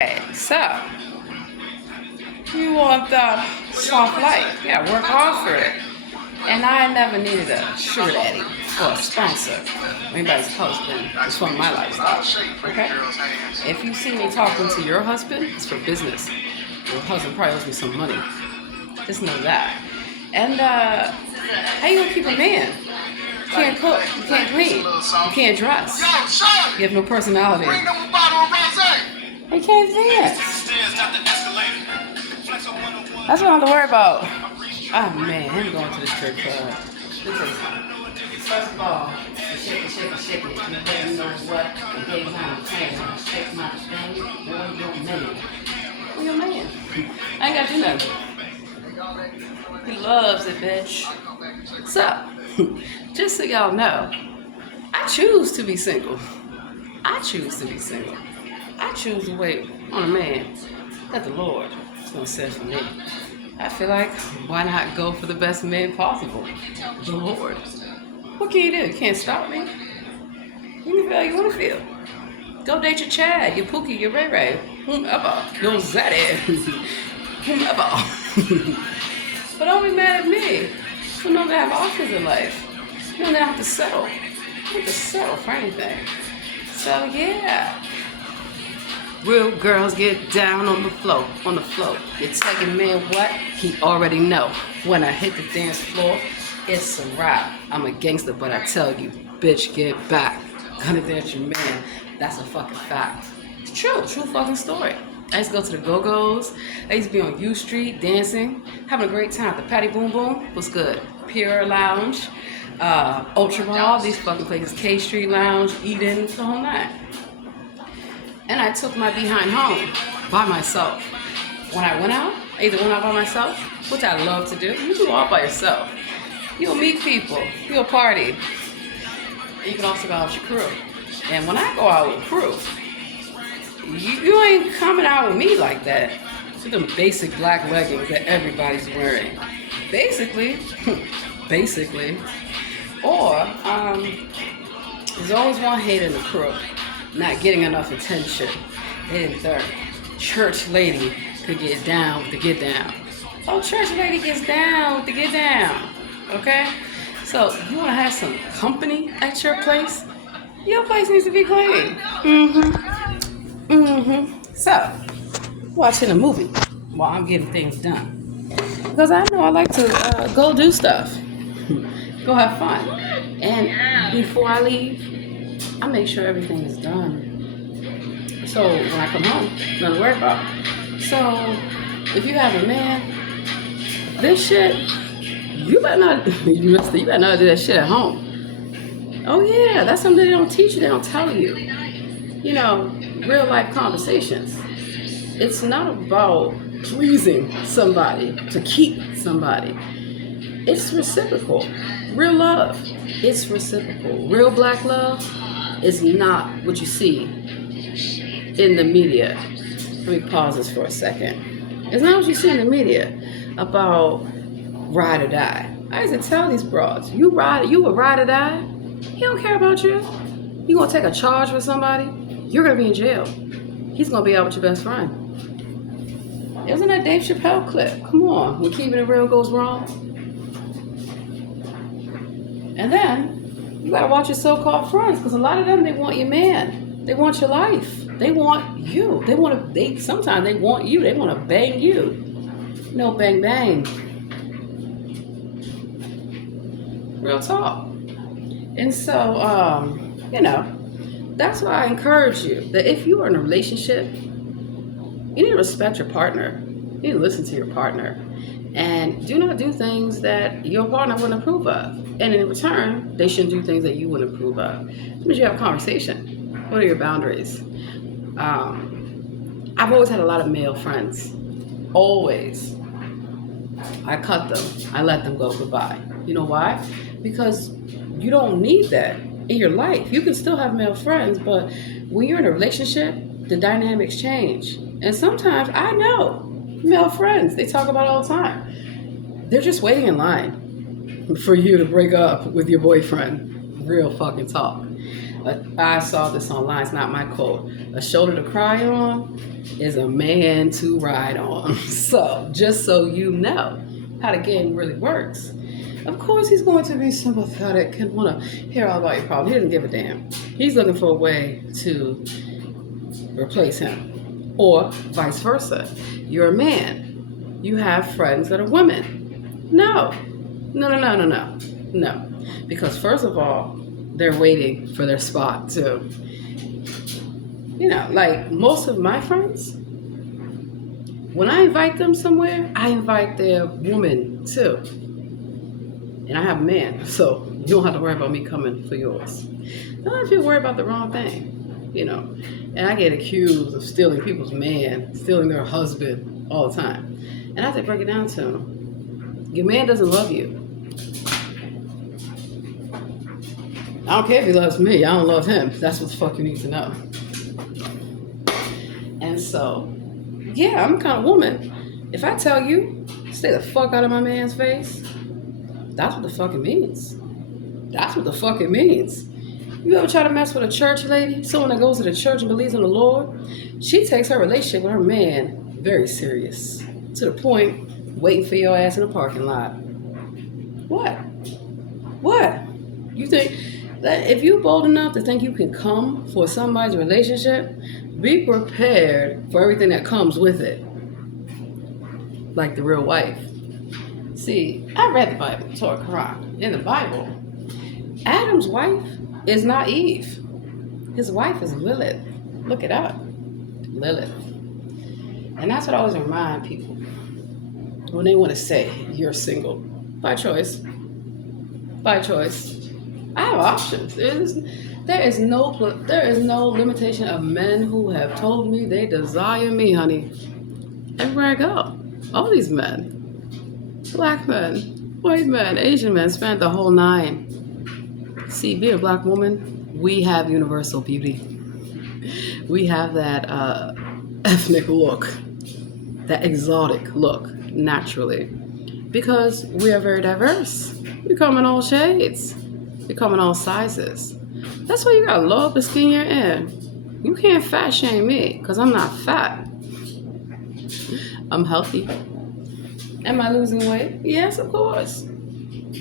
Okay, so you want the soft life. Yeah, work hard for it. And I never needed a sugar daddy or a sponsor. Anybody's husband. It's for my lifestyle. Okay? If you see me talking to your husband, it's for business. Your husband probably owes me some money. Just know that. And how you gonna keep a man? You can't cook, you can't clean, you can't dress. You have no personality. You can't dance. That's what I have to worry about. Oh man, I'm going to this strip club. First of all, shake it. You better know what the game I'm playing. Shake my thing. Boy, you're a man. Who your man? I ain't got to do nothing. He loves it, bitch. So, just so y'all know, I choose to be single. I choose to wait on a man that the Lord is going to set for me. I feel like, why not go for the best man possible? The Lord. What can you do? You can't stop me. You can feel how you want to feel. Go date your Chad, your Pookie, your Ray Ray, whomever, your Zaddy, whomever. But don't be mad at me for not to have options in life. You don't have to settle. You don't have to settle for anything. So yeah. Real girls get down on the floor, You're taking man what? He already know. When I hit the dance floor, it's a wrap. I'm a gangster, but I tell you, bitch, get back. Gonna dance your man. That's a fucking fact. It's true fucking story. I used to go to the Go-Go's. I used to be on U Street dancing, having a great time. The Patty Boom Boom was good. Pure Lounge, Ultra Ball, these fucking places, K Street Lounge, Eden, the whole night. And I took my behind home by myself. When I went out, I either went out by myself, which I love to do. You do all by yourself. You'll meet people. You'll party. And you can also go out with your crew. And when I go out with a crew, you ain't coming out with me like that. With them basic black leggings that everybody's wearing. Basically. Or, there's always one hater in the crew. Not getting enough attention. They didn't think church lady could get down with the get down. Oh, church lady gets down with the get down. Okay? So, you want to have some company at your place? Your place needs to be clean. So, watching a movie while I'm getting things done. Because I know I like to go do stuff. Go have fun. And before I leave, I make sure everything is done. So when I come home, nothing to worry about. So if you have a man, this shit, you better not do that shit at home. Oh yeah, that's something they don't teach you, they don't tell you. You know, real life conversations. It's not about pleasing somebody to keep somebody. It's reciprocal. Real love, it's reciprocal. Real black love is not what you see in the media. Let me pause this for a second. It's not what you see in the media about ride or die. I used to tell these broads, you would ride or die? He don't care about you. You gonna take a charge for somebody? You're gonna be in jail. He's gonna be out with your best friend. Isn't that Dave Chappelle clip? Come on, when keeping it real goes wrong. And then you gotta watch your so-called friends, because a lot of them, they want your man. They want your life. They want you. Sometimes they want you. They want to bang you. No bang bang. Real talk. And so, that's why I encourage you that if you are in a relationship, you need to respect your partner. You need to listen to your partner. And do not do things that your partner wouldn't approve of. And in return, they shouldn't do things that you wouldn't approve of. It means you have a conversation. What are your boundaries? I've always had a lot of male friends. Always. I cut them. I let them go goodbye. You know why? Because you don't need that in your life. You can still have male friends, but when you're in a relationship, the dynamics change. And sometimes I know male friends, they talk about it all the time. They're just waiting in line for you to break up with your boyfriend. Real fucking talk. I saw this online. It's not my quote. A shoulder to cry on is a man to ride on. So just so you know how the game really works. Of course, he's going to be sympathetic and want to hear all about your problem. He doesn't give a damn. He's looking for a way to replace him, or vice versa. You're a man. You have friends that are women. No, no, no, no, no, no, no. Because first of all, they're waiting for their spot too. You know, like most of my friends, when I invite them somewhere, I invite their woman too. And I have a man, so you don't have to worry about me coming for yours. A lot of people worry about the wrong thing, you know. And I get accused of stealing people's man, stealing their husband all the time. And I have to break it down to them. Your man doesn't love you. I don't care if he loves me. I don't love him. That's what the fuck you need to know. And so, yeah, I'm the kind of woman. If I tell you, stay the fuck out of my man's face, that's what the fuck it means. That's what the fuck it means. You ever try to mess with a church lady? Someone that goes to the church and believes in the Lord? She takes her relationship with her man very serious. To the point, waiting for your ass in the parking lot. What? What? You think that if you're bold enough to think you can come for somebody's relationship, be prepared for everything that comes with it. Like the real wife. See, I read the Bible, Torah, Quran. In the Bible, Adam's wife is not Eve. His wife is Lilith. Look it up. Lilith. And that's what I always remind people when they want to say you're single. By choice. By choice. I have options. There is no limitation of men who have told me they desire me, honey. Everywhere I go. All these men. Black men, white men, Asian men, spent the whole nine. See, being a black woman, we have universal beauty. We have that ethnic look, that exotic look, naturally. Because we are very diverse. We come in all shades. We come in all sizes. That's why you gotta love the skin you're in. You can't fat shame me, because I'm not fat. I'm healthy. Am I losing weight? Yes, of course.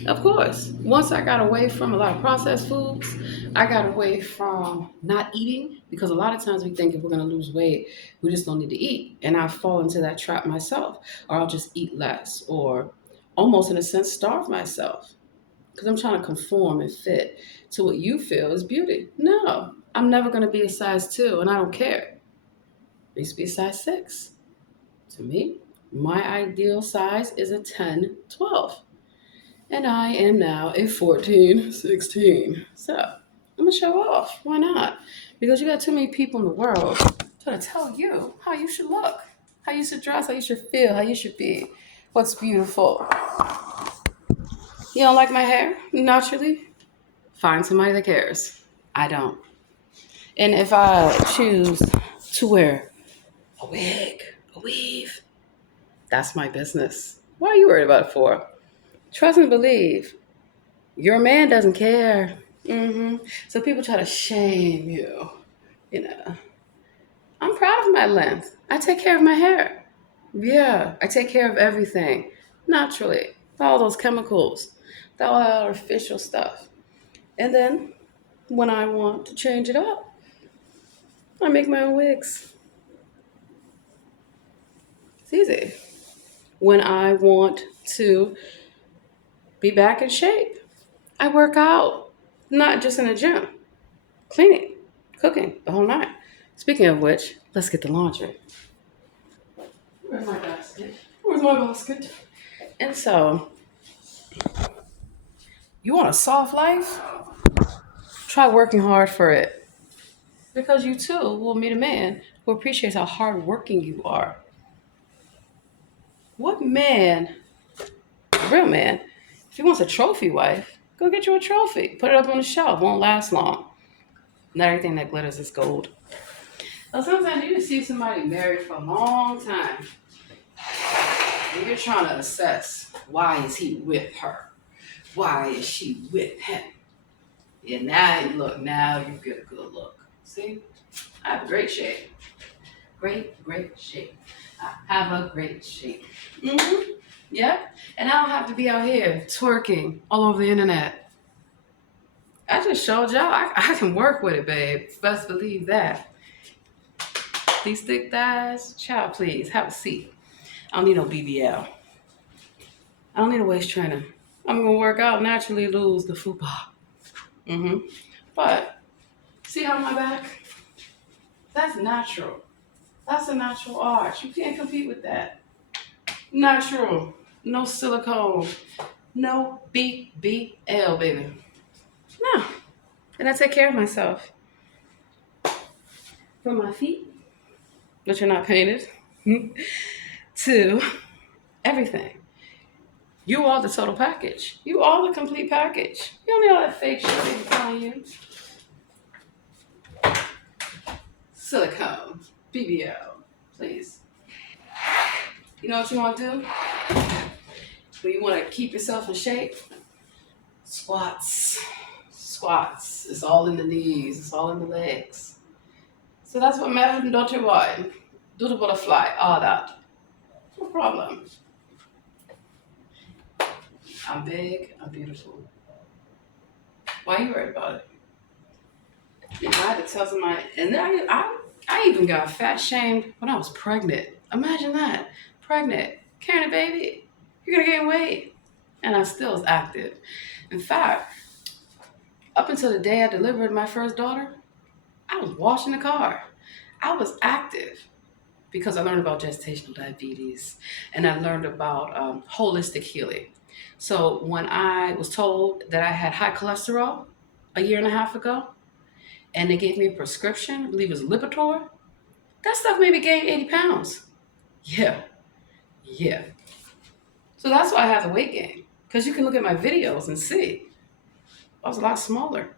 Of course. Once I got away from a lot of processed foods, I got away from not eating, because a lot of times we think if we're going to lose weight, we just don't need to eat. And I fall into that trap myself, or I'll just eat less, or almost in a sense starve myself, because I'm trying to conform and fit to what you feel is beauty. No, I'm never going to be a size 2, and I don't care. I used to be a size 6. To me, my ideal size is a 10, 12. And I am now a 14, 16. So I'm going to show off. Why not? Because you got too many people in the world trying to tell you how you should look, how you should dress, how you should feel, how you should be, what's beautiful. You don't like my hair naturally? Find somebody that cares. I don't. And if I choose to wear a wig, a weave, that's my business. What are you worried about it for? Trust and believe. Your man doesn't care. So people try to shame you. You know, I'm proud of my length. I take care of my hair. Yeah, I take care of everything naturally. All those chemicals, all that artificial stuff. And then when I want to change it up, I make my own wigs. It's easy. When I want to be back in shape, I work out, not just in a gym, cleaning, cooking, the whole night. Speaking of which, let's get the laundry. Where's my basket? Where's my basket? And so, you want a soft life? Try working hard for it. Because you too will meet a man who appreciates how hardworking you are. What man, real man, if he wants a trophy wife, go get you a trophy. Put it up on the shelf. Won't last long. Not everything that glitters is gold. Now, sometimes you see somebody married for a long time, and you're trying to assess, why is he with her? Why is she with him? Yeah, now you look. Now you get a good look. See, I have great shape. Great shape. I have a great shape. Yeah, and I don't have to be out here twerking all over the internet. I just showed y'all I can work with it, babe. Best believe that. These thick thighs, child, please have a seat. I don't need no BBL. I don't need a waist trainer. I'm gonna work out naturally, lose the fupa. But see how my back? That's natural. That's a natural arch. You can't compete with that. Natural. No silicone. No BBL, baby. No. And I take care of myself. From my feet, which are not painted, to everything. You are the total package. You are the complete package. You don't need all that fake shit they be telling you. Silicone. BBL. Please. You know what you want to do? When you want to keep yourself in shape? Squats. Squats. It's all in the knees. It's all in the legs. So that's what Madam Dr. White. Do the butterfly. All that. No problem. I'm big. I'm beautiful. Why are you worried about it? You know, I had to tell somebody. And then I even got fat shamed when I was pregnant. Imagine that. Pregnant. Carrying a baby. You're going to gain weight. And I still was active. In fact, up until the day I delivered my first daughter, I was washing the car. I was active because I learned about gestational diabetes and I learned about holistic healing. So when I was told that I had high cholesterol a year and a half ago, and they gave me a prescription, I believe it was Lipitor, that stuff made me gain 80 pounds. Yeah. So that's why I have the weight gain. Because you can look at my videos and see I was a lot smaller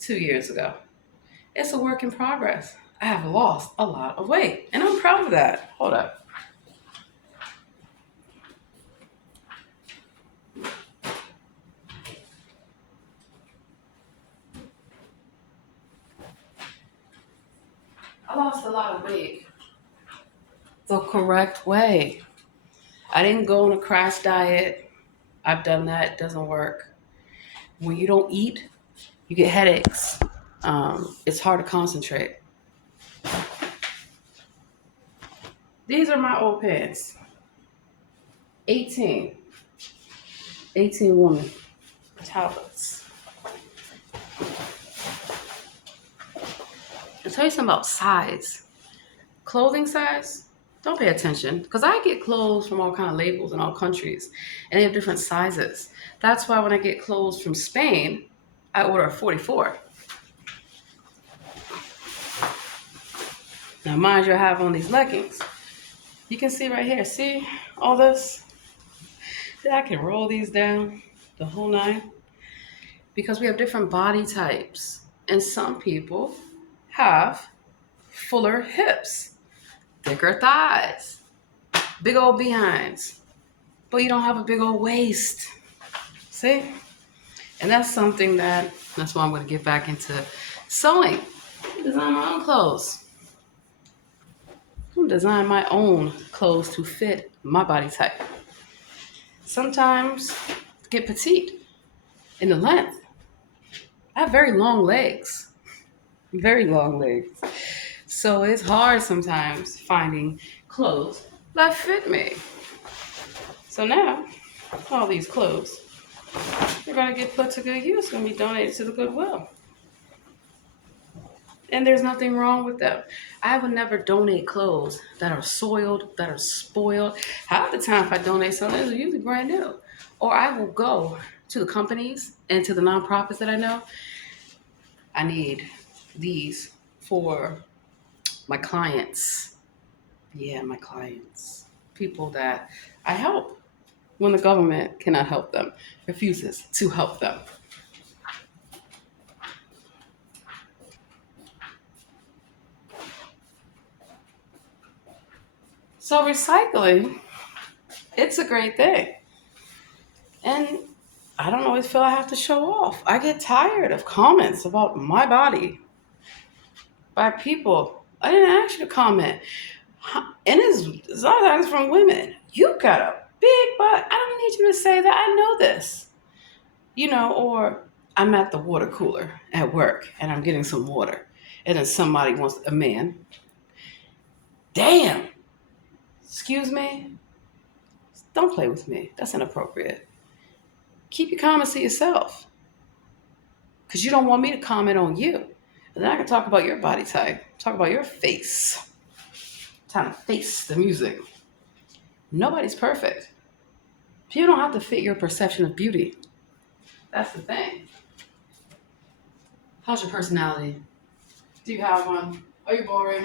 2 years ago. It's a work in progress. I have lost a lot of weight, and I'm proud of that. Hold up. I lost a lot of weight the correct way. I didn't go on a crash diet. I've done that. It doesn't work. When you don't eat, you get headaches. It's hard to concentrate. These are my old pants. 18. 18 woman. Talbots. I'll tell you something about size. Clothing size, don't pay attention. Because I get clothes from all kind of labels in all countries. And they have different sizes. That's why when I get clothes from Spain, I order a 44. Now mind you, I have on these leggings. You can see right here, see all this? See, I can roll these down the whole nine. Because we have different body types. And some people have fuller hips, thicker thighs, big old behinds. But you don't have a big old waist. See? And that's something that's why I'm going to get back into sewing. Design my own clothes. I'm design my own clothes to fit my body type. Sometimes get petite in the length. I have very long legs. Very long legs. So it's hard sometimes finding clothes that fit me. So now, all these clothes, they're going to get put to good use, going to be donated to the Goodwill. And there's nothing wrong with them. I would never donate clothes that are soiled, that are spoiled. Half the time if I donate something, it's usually brand new. Or I will go to the companies and to the nonprofits that I know. I need these for my clients. Yeah, my clients. People that I help when the government cannot help them, refuses to help them. So recycling, it's a great thing. And I don't always feel I have to show off. I get tired of comments about my body by people. I didn't ask you to comment. And it's sometimes from women. You got a big butt. I don't need you to say that. I know this. Or I'm at the water cooler at work and I'm getting some water. And then somebody wants, a man, damn, excuse me, don't play with me. That's inappropriate. Keep your comments to yourself because you don't want me to comment on you. And then I can talk about your body type, talk about your face. Time to face the music. Nobody's perfect. You don't have to fit your perception of beauty. That's the thing. How's your personality? Do you have one? Are you boring?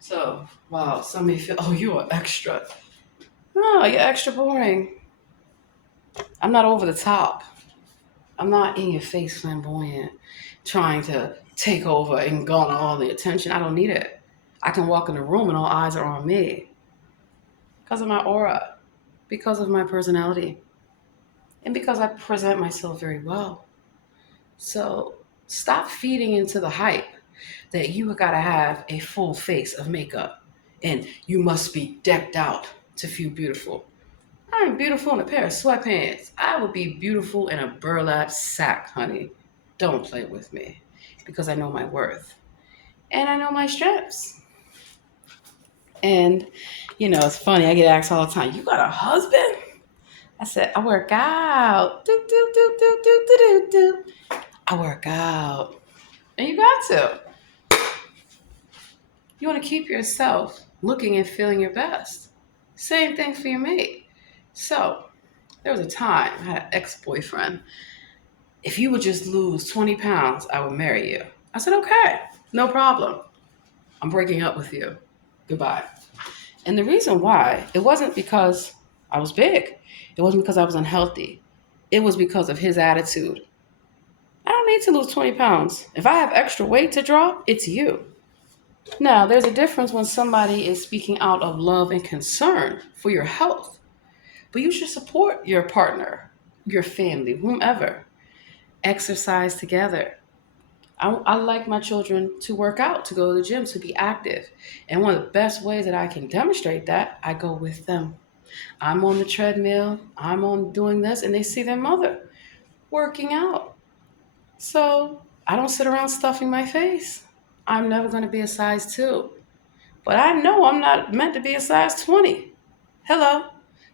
So, wow, some may feel, oh, you are extra. No, you're extra boring. I'm not over the top. I'm not in your face flamboyant, trying to take over and garner all the attention. I don't need it. I can walk in the room and all eyes are on me because of my aura, because of my personality, and because I present myself very well. So stop feeding into the hype that you gotta have a full face of makeup and you must be decked out to feel beautiful. I'm beautiful in a pair of sweatpants. I would be beautiful in a burlap sack, honey. Don't play with me because I know my worth and I know my strengths. And, it's funny. I get asked all the time, you got a husband? I said, I work out. Do, do, do, do, do, do, do, do. I work out. And you got to. You want to keep yourself looking and feeling your best. Same thing for your mate. So, there was a time I had an ex-boyfriend. If you would just lose 20 pounds, I would marry you. I said, okay, no problem. I'm breaking up with you. Goodbye. And the reason why, it wasn't because I was big. It wasn't because I was unhealthy. It was because of his attitude. I don't need to lose 20 pounds. If I have extra weight to drop, it's you. Now, there's a difference when somebody is speaking out of love and concern for your health. But you should support your partner, your family, whomever. Exercise together. I like my children to work out, to go to the gym, to be active. And one of the best ways that I can demonstrate that, I go with them. I'm on the treadmill, I'm on doing this, and they see their mother working out. So I don't sit around stuffing my face. I'm never going to be a size 2. But I know I'm not meant to be a size 20. Hello.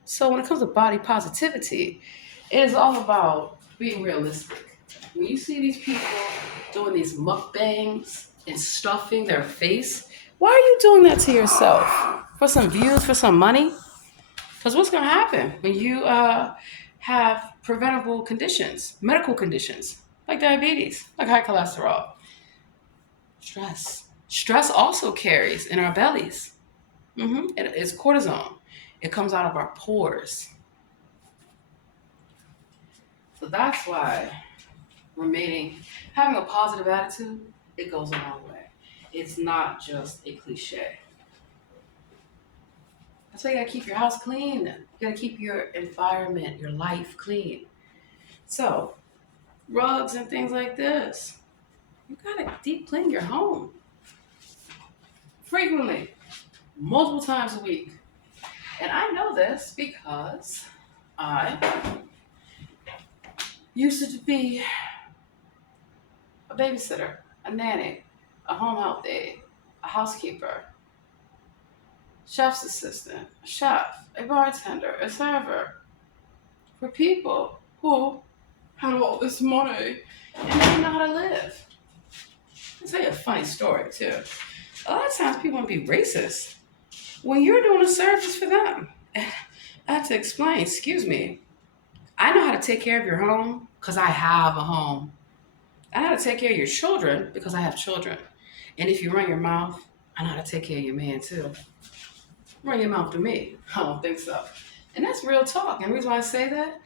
So when it comes to body positivity, it is all about being realistic. When you see these people doing these mukbangs and stuffing their face, why are you doing that to yourself? For some views, for some money? Because what's going to happen when you have preventable conditions, medical conditions, like diabetes, like high cholesterol? Stress. Stress also carries in our bellies. It's cortisone. It comes out of our pores. So that's why having a positive attitude, it goes a long way. It's not just a cliche. That's why you gotta keep your house clean. You gotta keep your environment, your life clean. So, rugs and things like this, you gotta deep clean your home frequently, multiple times a week. And I know this because I used to be a babysitter, a nanny, a home health aide, a housekeeper, chef's assistant, a chef, a bartender, a server for people who had all this money and they didn't know how to live. I'll tell you a funny story too. A lot of times people want to be racist when you're doing a service for them. I have to explain, excuse me, I know how to take care of your home because I have a home. I know how to take care of your children because I have children. And if you run your mouth, I know how to take care of your man too. Run your mouth to me. I don't think so. And that's real talk. And the reason why I say that,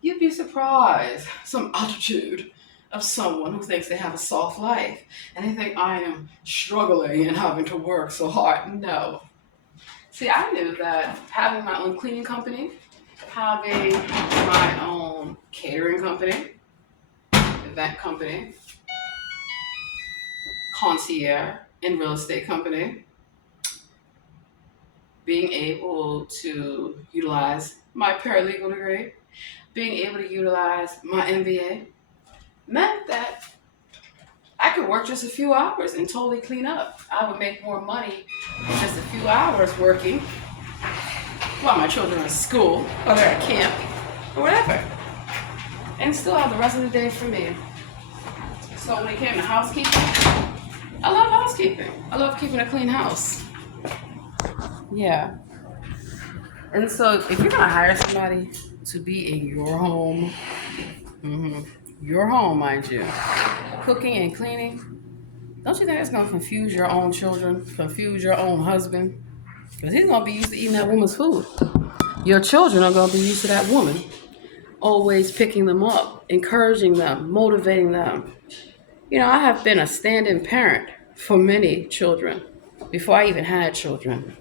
you'd be surprised. Some attitude of someone who thinks they have a soft life and they think I am struggling and having to work so hard. No. See, I knew that having my own cleaning company, having my own own catering company, event company, concierge, and real estate company. Being able to utilize my paralegal degree, being able to utilize my MBA meant that I could work just a few hours and totally clean up. I would make more money in just a few hours working while my children are in school or they're at camp or whatever, and still have the rest of the day for me. So when it came to housekeeping, I love housekeeping. I love keeping a clean house. Yeah. And so if you're gonna hire somebody to be in your home, your home, mind you, cooking and cleaning, don't you think it's gonna confuse your own children, confuse your own husband? Because he's gonna be used to eating that woman's food. Your children are gonna be used to that woman, always picking them up, encouraging them, motivating them. You know, I have been a stand-in parent for many children before I even had children.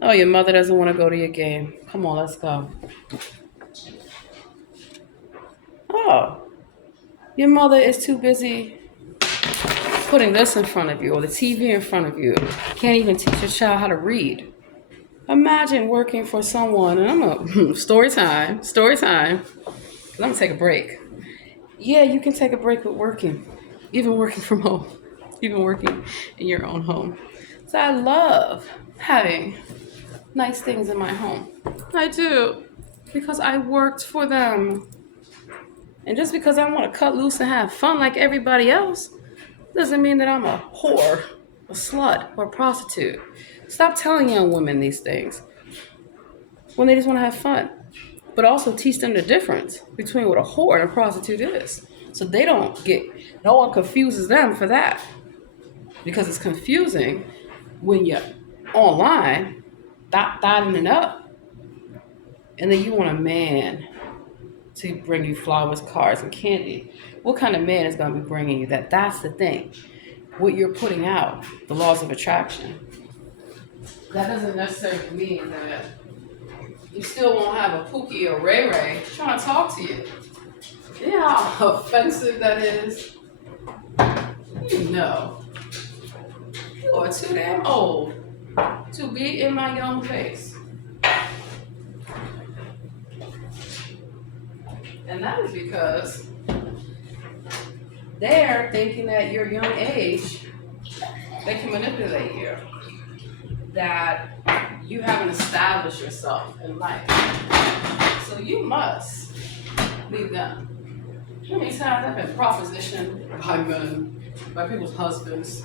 Oh, your mother doesn't want to go to your game. Come on, let's go. Oh, your mother is too busy putting this in front of you or the TV in front of you. Can't even teach your child how to read. Imagine working for someone, and story time. 'Cause I'm gonna take a break. Yeah, you can take a break with working, even working from home, even working in your own home. So I love having nice things in my home. I do, because I worked for them. And just because I want to cut loose and have fun like everybody else doesn't mean that I'm a whore, a slut, or a prostitute. Stop telling young women these things when they just want to have fun. But also teach them the difference between what a whore and a prostitute is. So they don't no one confuses them for that. Because it's confusing when you're online, dotting it up. And then you want a man to bring you flowers, cards, and candy. What kind of man is going to be bringing you that? That's the thing. What you're putting out, the laws of attraction. That doesn't necessarily mean that you still won't have a Pookie or Ray Ray trying to talk to you. You know how offensive that is? You know. You are too damn old to be in my young face. And that is because they're thinking that your young age, they can manipulate you. That you haven't established yourself in life. So you must leave them. How many times I've been propositioned by men, by people's husbands,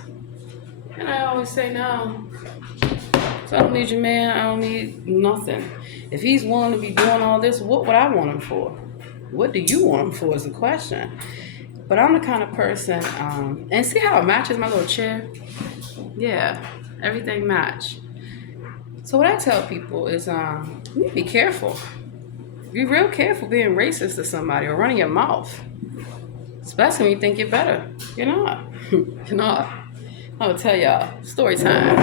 and I always say no. So I don't need your man, I don't need nothing. If he's willing to be doing all this, what would I want him for? What do you want him for is the question. But I'm the kind of person, and see how it matches my little chair? Yeah, everything match. So what I tell people is, you need to be careful. Be real careful being racist to somebody or running your mouth. Especially when you think you're better. You're not. You're not. I'm gonna tell y'all, story time.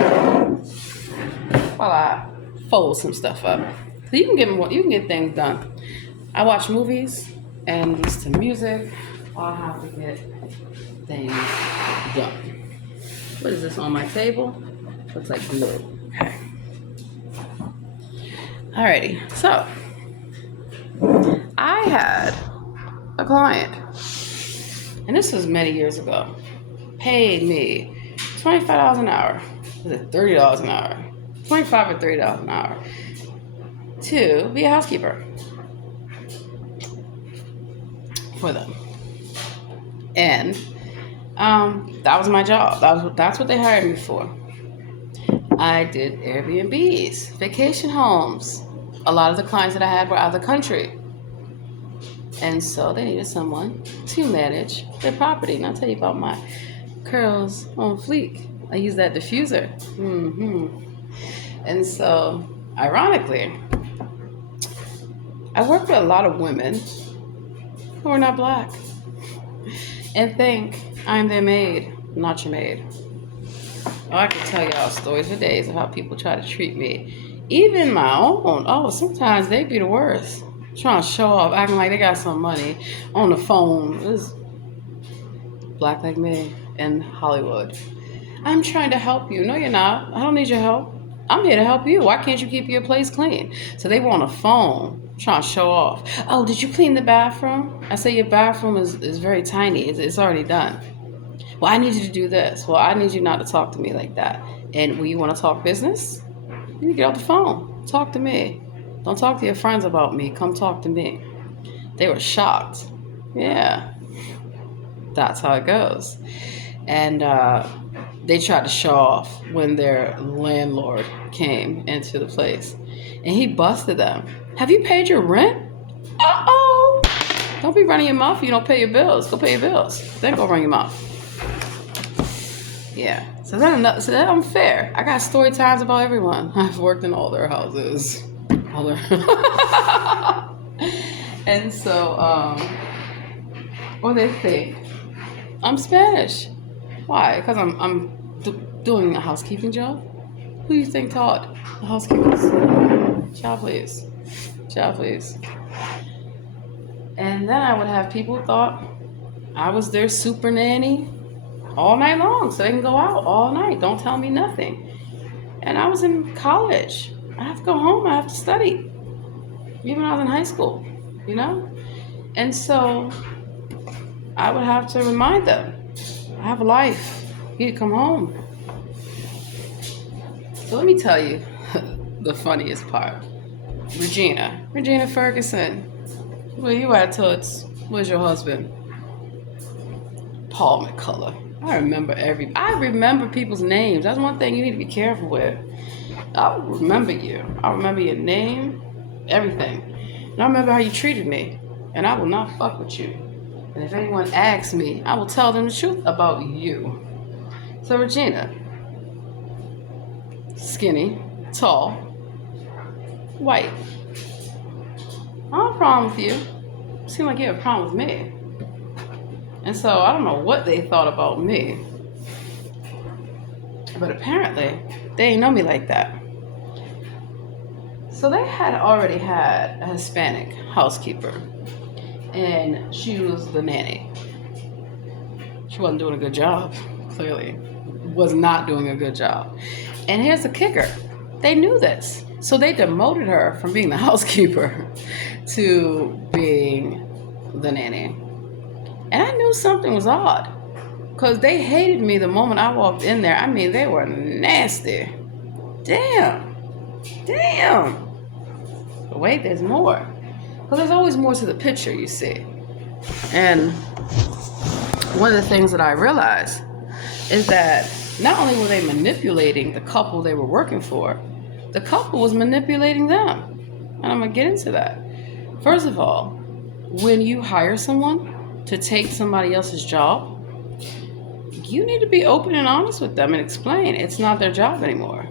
While I fold some stuff up. So you can get things done. I watch movies and listen to music. I have to get things done. What is this on my table? Looks like glue. Okay. Alrighty. So I had a client, and this was many years ago, paid me $25 an hour. Was it $30 an hour? $25 or $30 an hour to be a housekeeper for them. And that was my job. That's what they hired me for. I did Airbnbs, vacation homes. A lot of the clients that I had were out of the country. And so they needed someone to manage their property. And I'll tell you about my curls on fleek. I use that diffuser. And so, ironically, I work with a lot of women who are not black and think I'm their maid, not your maid. Oh, I can tell y'all stories for days of how people try to treat me Even my own. Oh, sometimes they be the worst. Trying to show off, acting like they got some money on the phone. It's black like me in Hollywood. I'm trying to help you. No, you're not. I don't need your help. I'm here to help you. Why can't you keep your place clean? So they were on the phone trying to show off. Oh, did you clean the bathroom? I say your bathroom is very tiny. It's already done. Well, I need you to do this. Well, I need you not to talk to me like that. And when you want to talk business, you need to get off the phone. Talk to me. Don't talk to your friends about me. Come talk to me. They were shocked. Yeah, that's how it goes. And they tried to show off when their landlord came into the place. And he busted them. Have you paid your rent? Uh-oh. Don't be running your mouth if you don't pay your bills. Go pay your bills. Then go run your mouth. Yeah. So that's unfair. I got story times about everyone. I've worked in all their houses. All their And so, what they think? I'm Spanish. Why? Because I'm doing a housekeeping job? Who do you think taught the housekeepers? Child, please. Child, please. And then I would have people thought I was their super nanny all night long, so they can go out all night. Don't tell me nothing. And I was in college. I have to go home. I have to study. Even when I was in high school, you know? And so I would have to remind them, I have a life. You need to come home. So let me tell you the funniest part. Regina Ferguson. Where you at, Toots? Where's your husband? Paul McCullough. I remember people's names. That's one thing you need to be careful with. I'll remember you. I'll remember your name, everything. And I remember how you treated me. And I will not fuck with you. And if anyone asks me, I will tell them the truth about you. So Regina, skinny, tall, white. I don't have a problem with you. Seem like you have a problem with me. And so I don't know what they thought about me. But apparently, they ain't know me like that. So they had already had a Hispanic housekeeper. And she was the nanny. She wasn't doing a good job, clearly. Was not doing a good job. And here's the kicker. They knew this. So they demoted her from being the housekeeper to being the nanny. And I knew something was odd. Because they hated me the moment I walked in there. I mean, they were nasty. Damn. But wait, there's more. Because there's always more to the picture, you see. And one of the things that I realized is that not only were they manipulating the couple they were working for, the couple was manipulating them. And I'm going to get into that. First of all, when you hire someone to take somebody else's job, you need to be open and honest with them and explain it's not their job anymore.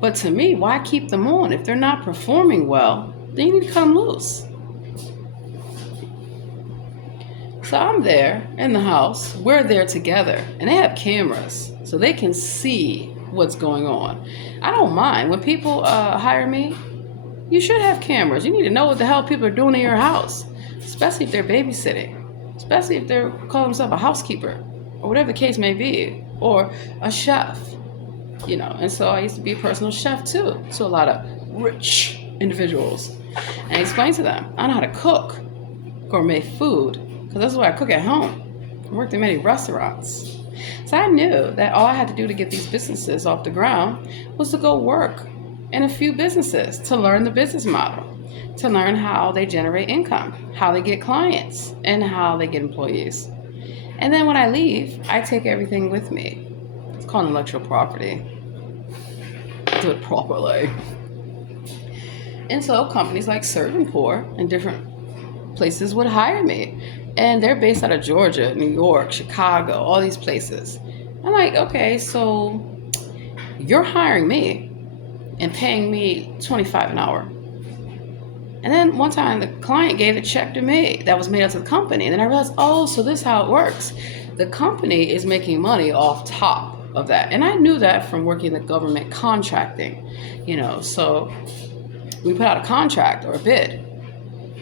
But to me, why keep them on? If they're not performing well, then you need to cut them loose. So I'm there in the house. We're there together. And they have cameras so they can see what's going on. I don't mind. When people hire me, you should have cameras. You need to know what the hell people are doing in your house. Especially if they're babysitting. Especially if they're calling themselves a housekeeper. Or whatever the case may be. Or a chef. You know, and so I used to be a personal chef too. So a lot of rich individuals. And I explained to them, I know how to cook gourmet food. Because that's what I cook at home. I worked in many restaurants. So I knew that all I had to do to get these businesses off the ground was to go work in a few businesses to learn the business model, to learn how they generate income, how they get clients, and how they get employees. And then when I leave, I take everything with me. It's called intellectual property. Do it properly. And so companies like Serve & Pour and different places would hire me. And they're based out of Georgia, New York, Chicago, all these places. I'm like, okay, so you're hiring me and paying me $25 an hour. And then one time the client gave a check to me that was made out to the company. And then I realized, oh, so this is how it works. The company is making money off top of that. And I knew that from working the government contracting, so we put out a contract or a bid.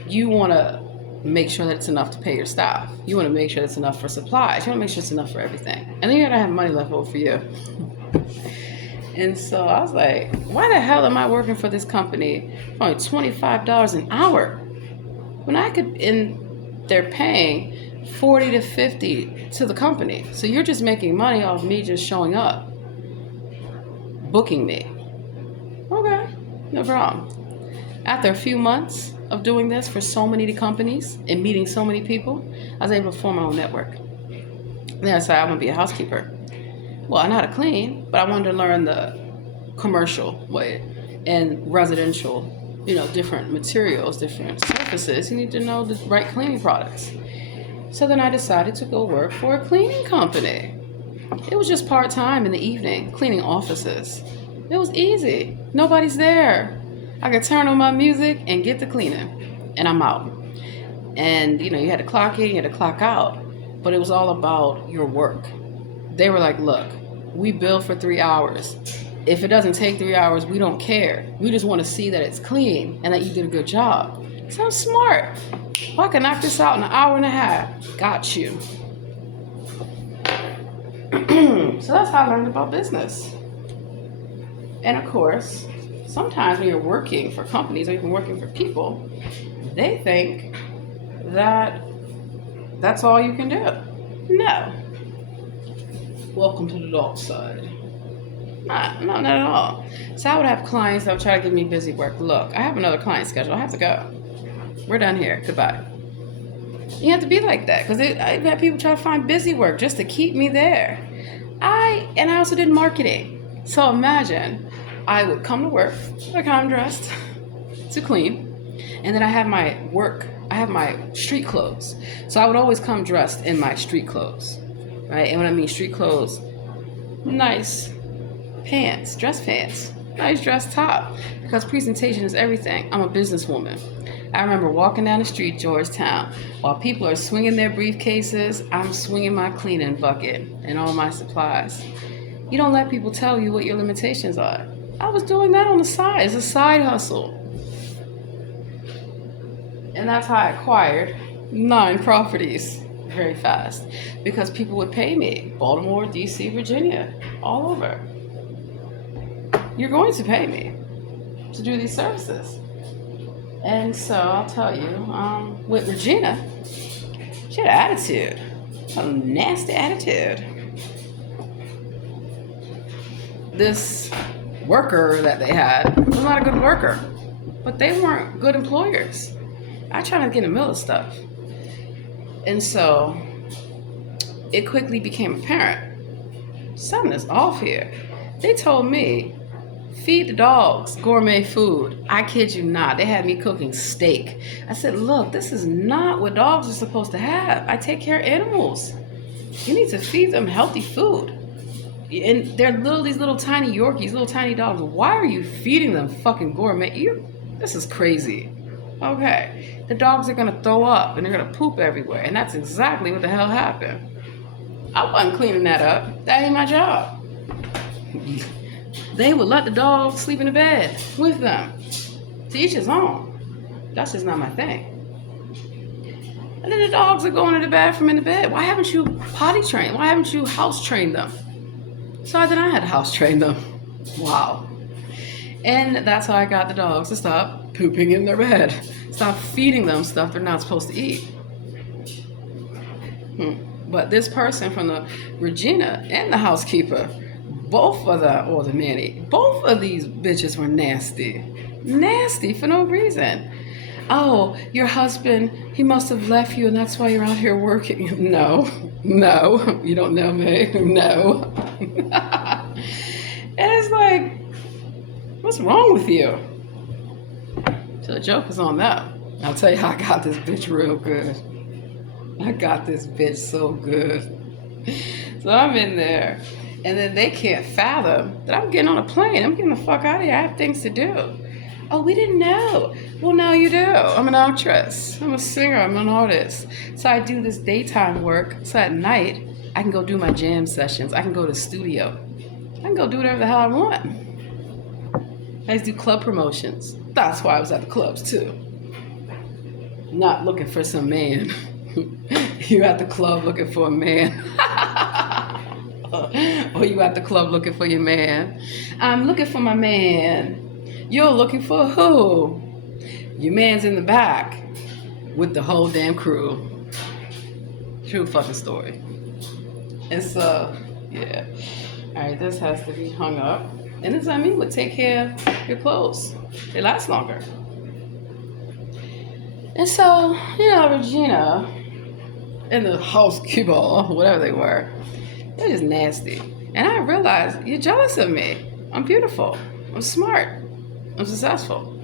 You want to make sure that it's enough to pay your staff. You want to make sure it's enough for supplies. You want to make sure it's enough for everything. And then you got to have money left over for you. And so I was like, why the hell am I working for this company for only $25 an hour when I could, they're paying 40 to 50 to the company. So you're just making money off me just showing up, booking me. Okay, no problem. After a few months of doing this for so many companies and meeting so many people, I was able to form my own network. Then I decided I want to be a housekeeper. Well, I know how to clean, but I wanted to learn the commercial way and residential, different materials, different surfaces. You need to know the right cleaning products. So then I decided to go work for a cleaning company. It was just part-time in the evening, cleaning offices. It was easy. Nobody's there. I could turn on my music and get to cleaning, and I'm out. And, you had to clock in, you had to clock out, but it was all about your work. They were like, look, we bill for 3 hours. If it doesn't take 3 hours, we don't care. We just want to see that it's clean and that you did a good job. So I'm smart. If I can knock this out in an hour and a half, got you. So that's how I learned about business. And of course, sometimes when you're working for companies or even working for people, they think that that's all you can do. No. Welcome to the dark side. Not at all. So I would have clients that would try to give me busy work. Look, I have another client schedule. I have to go. We're done here. Goodbye. You have to be like that because I've had people try to find busy work just to keep me there. I also did marketing. So imagine I would come to work like I'm dressed to clean, and then I have my street clothes. So I would always come dressed in my street clothes, right? And when I mean street clothes, nice pants, dress pants, nice dress top, because presentation is everything. I'm a businesswoman. I remember walking down the street, Georgetown, while people are swinging their briefcases, I'm swinging my cleaning bucket and all my supplies. You don't let people tell you what your limitations are. I was doing that on the side. It's a side hustle. And that's how I acquired 9 properties very fast, because people would pay me. Baltimore, DC, Virginia, all over. You're going to pay me to do these services. And so I'll tell you, with Regina, she had an attitude, a nasty attitude. This worker that they had was not a good worker, but they weren't good employers. I tried to get in the middle of stuff. And so it quickly became apparent, something is off here. They told me, feed the dogs gourmet food. I kid you not. They had me cooking steak. I said, look, this is not what dogs are supposed to have. I take care of animals. You need to feed them healthy food. And they're these little tiny Yorkies, little tiny dogs. Why are you feeding them fucking gourmet? This is crazy. Okay. The dogs are going to throw up and they're going to poop everywhere. And that's exactly what the hell happened. I wasn't cleaning that up. That ain't my job. They would let the dogs sleep in the bed with them. To each his own. That's just not my thing. And then the dogs are going to the bathroom in the bed. Why haven't you potty trained? Why haven't you house trained them? So then I had to house train them. Wow. And that's how I got the dogs to stop pooping in their bed. Stop feeding them stuff they're not supposed to eat. But this person from the Regina and the housekeeper, both of them, or the nanny, both of these bitches were nasty. Nasty for no reason. Oh, your husband, he must have left you and that's why you're out here working. No, you don't know me. No. And it's like, what's wrong with you? So the joke is on them. I'll tell you how I got this bitch real good. I got this bitch so good. So I'm in there. And then they can't fathom that I'm getting on a plane. I'm getting the fuck out of here. I have things to do. Oh, we didn't know. Well, now you do. I'm an actress. I'm a singer. I'm an artist. So I do this daytime work. So at night, I can go do my jam sessions. I can go to the studio. I can go do whatever the hell I want. I used to do club promotions. That's why I was at the clubs too. Not looking for some man. You at the club looking for a man. Or you at the club looking for your man. I'm looking for my man. You're looking for who? Your man's in the back with the whole damn crew. True fucking story. And so, yeah. Alright, this has to be hung up. And this, I mean, would take care of your clothes. They last longer. And so, Regina and the housekeeper, whatever they were, they're just nasty. And I realized you're jealous of me. I'm beautiful. I'm smart. I'm successful.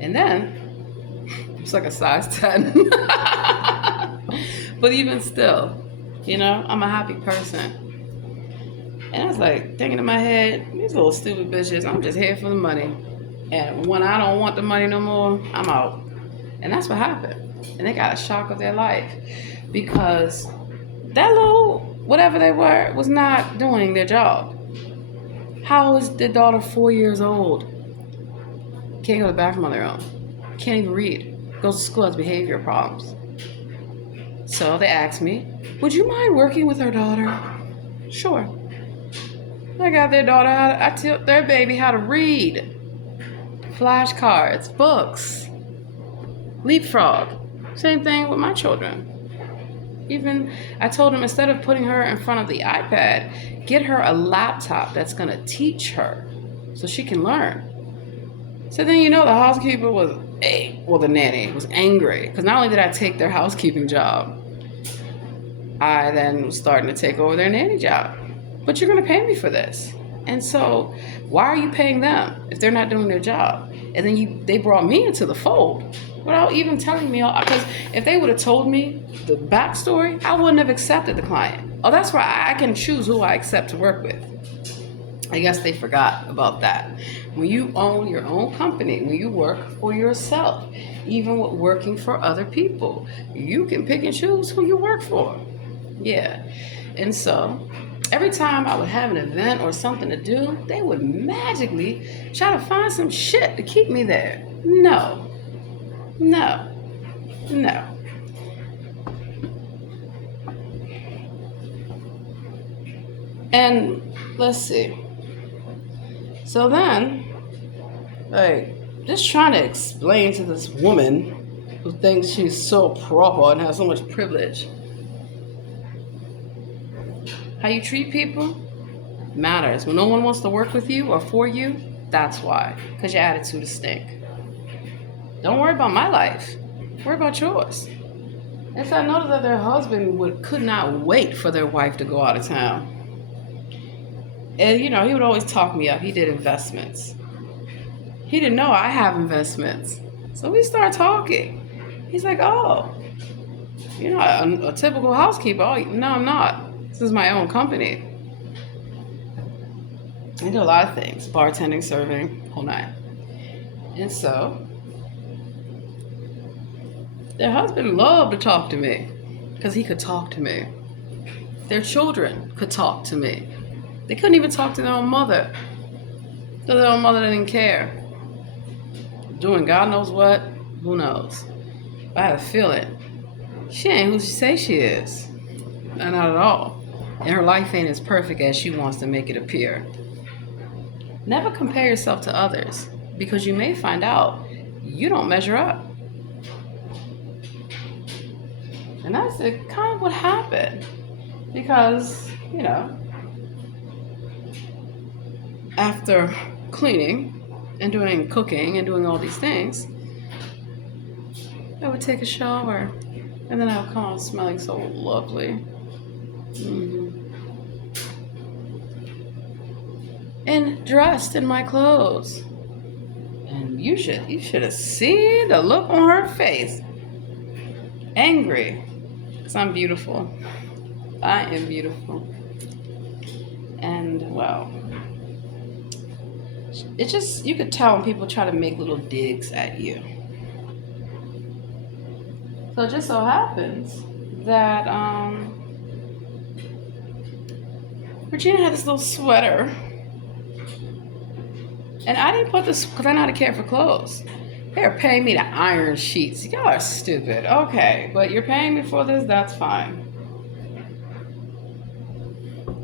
And then it's like a size 10. But even still, I'm a happy person. And I was like thinking in my head, these little stupid bitches, I'm just here for the money. And when I don't want the money no more, I'm out. And that's what happened. And they got a shock of their life because that little whatever they were was not doing their job. How is their daughter 4 years old? Can't go to the bathroom on their own. Can't even read. Goes to school, has behavior problems. So they asked me, would you mind working with our daughter? Sure. I got their daughter, I taught their baby how to read. Flashcards, books, leapfrog. Same thing with my children. Even I told them instead of putting her in front of the iPad, get her a laptop that's going to teach her so she can learn. So then, the housekeeper the nanny was angry because not only did I take their housekeeping job, I then was starting to take over their nanny job. But you're going to pay me for this. And so why are you paying them if they're not doing their job? And then they brought me into the fold without even telling me all, because if they would have told me the backstory, I wouldn't have accepted the client. Oh, that's why I can choose who I accept to work with. I guess they forgot about that. When you own your own company, when you work for yourself, even with working for other people, you can pick and choose who you work for. Yeah. And so every time I would have an event or something to do, they would magically try to find some shit to keep me there. No. And let's see. So then, just trying to explain to this woman who thinks she's so proper and has so much privilege. How you treat people matters. When no one wants to work with you or for you, that's why. Because your attitude is stink. Don't worry about my life. Worry about yours. And so I noticed that their husband could not wait for their wife to go out of town. And, he would always talk me up. He did investments. He didn't know I have investments. So we start talking. He's like, oh, you're not a typical housekeeper. Oh, no, I'm not. This is my own company. I do a lot of things. Bartending, serving, whole nine. And so their husband loved to talk to me because he could talk to me. Their children could talk to me. They couldn't even talk to their own mother. So their own mother didn't care. Doing God knows what, who knows. I had a feeling she ain't who she say she is. Not at all. And her life ain't as perfect as she wants to make it appear. Never compare yourself to others because you may find out you don't measure up. And that's kind of what happened because, after cleaning and doing cooking and doing all these things, I would take a shower and then I would come out smelling so lovely. And dressed in my clothes. And you should have seen the look on her face. Angry. Because I'm beautiful. I am beautiful. And, well, it just, you could tell when people try to make little digs at you. So it just so happens that Regina had this little sweater. And I didn't put this because I know how to care for clothes. They're paying me to iron sheets. Y'all are stupid. Okay, but you're paying me for this, that's fine.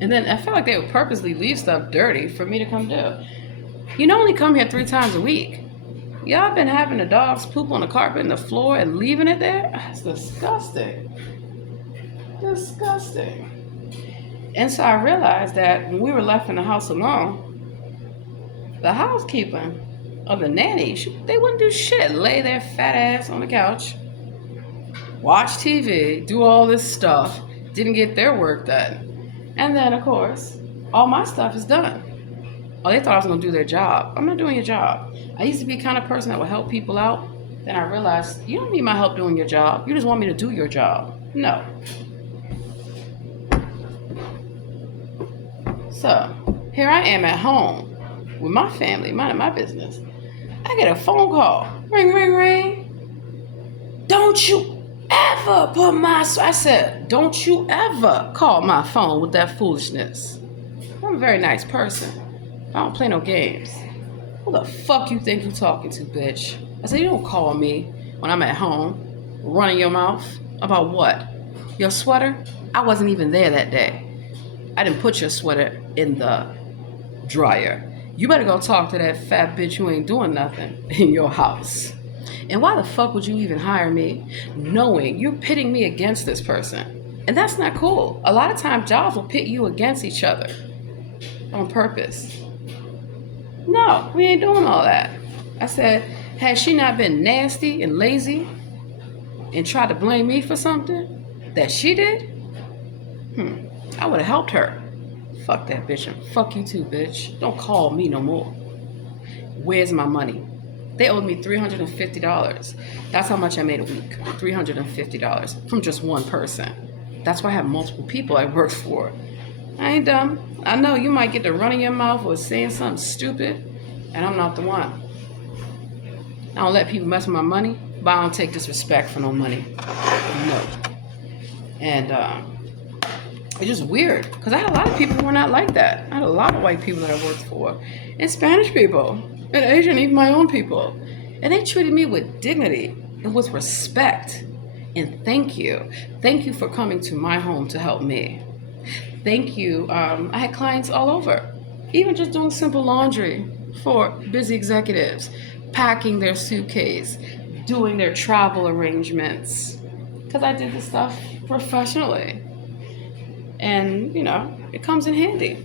And then I felt like they would purposely leave stuff dirty for me to come do. You only come here 3 times a week. Y'all been having the dogs poop on the carpet and the floor and leaving it there? That's disgusting. Disgusting. And so I realized that when we were left in the house alone, the housekeeper or the nanny, they wouldn't do shit. Lay their fat ass on the couch, watch TV, do all this stuff, didn't get their work done. And then, of course, all my stuff is done. Oh, they thought I was going to do their job. I'm not doing your job. I used to be the kind of person that would help people out. Then I realized, you don't need my help doing your job. You just want me to do your job. No. So, here I am at home with my family, minding my business. I get a phone call. Ring, ring, ring. Don't you ever put my... I said, don't you ever call my phone with that foolishness. I'm a very nice person. I don't play no games. Who the fuck you think you talking to, bitch? I said, you don't call me when I'm at home, running your mouth. About what? Your sweater? I wasn't even there that day. I didn't put your sweater in the dryer. You better go talk to that fat bitch who ain't doing nothing in your house. And why the fuck would you even hire me knowing you're pitting me against this person? And that's not cool. A lot of times jobs will pit you against each other on purpose. No, we ain't doing all that. I said, had she not been nasty and lazy and tried to blame me for something that she did, I would have helped her. Fuck that bitch and fuck you too, bitch. Don't call me no more. Where's my money? They owed me $350. That's how much I made a week. $350 from just one person. That's why I have multiple people I work for. I ain't dumb. I know you might get to running your mouth or saying something stupid, and I'm not the one. I don't let people mess with my money, but I don't take disrespect for no money. No. And it's just weird, because I had a lot of people who were not like that. I had a lot of white people that I worked for, and Spanish people, and Asian, even my own people. And they treated me with dignity and with respect. And thank you. Thank you for coming to my home to help me. Thank you. I had clients all over, even just doing simple laundry for busy executives, packing their suitcase, doing their travel arrangements, because I did this stuff professionally. And, it comes in handy.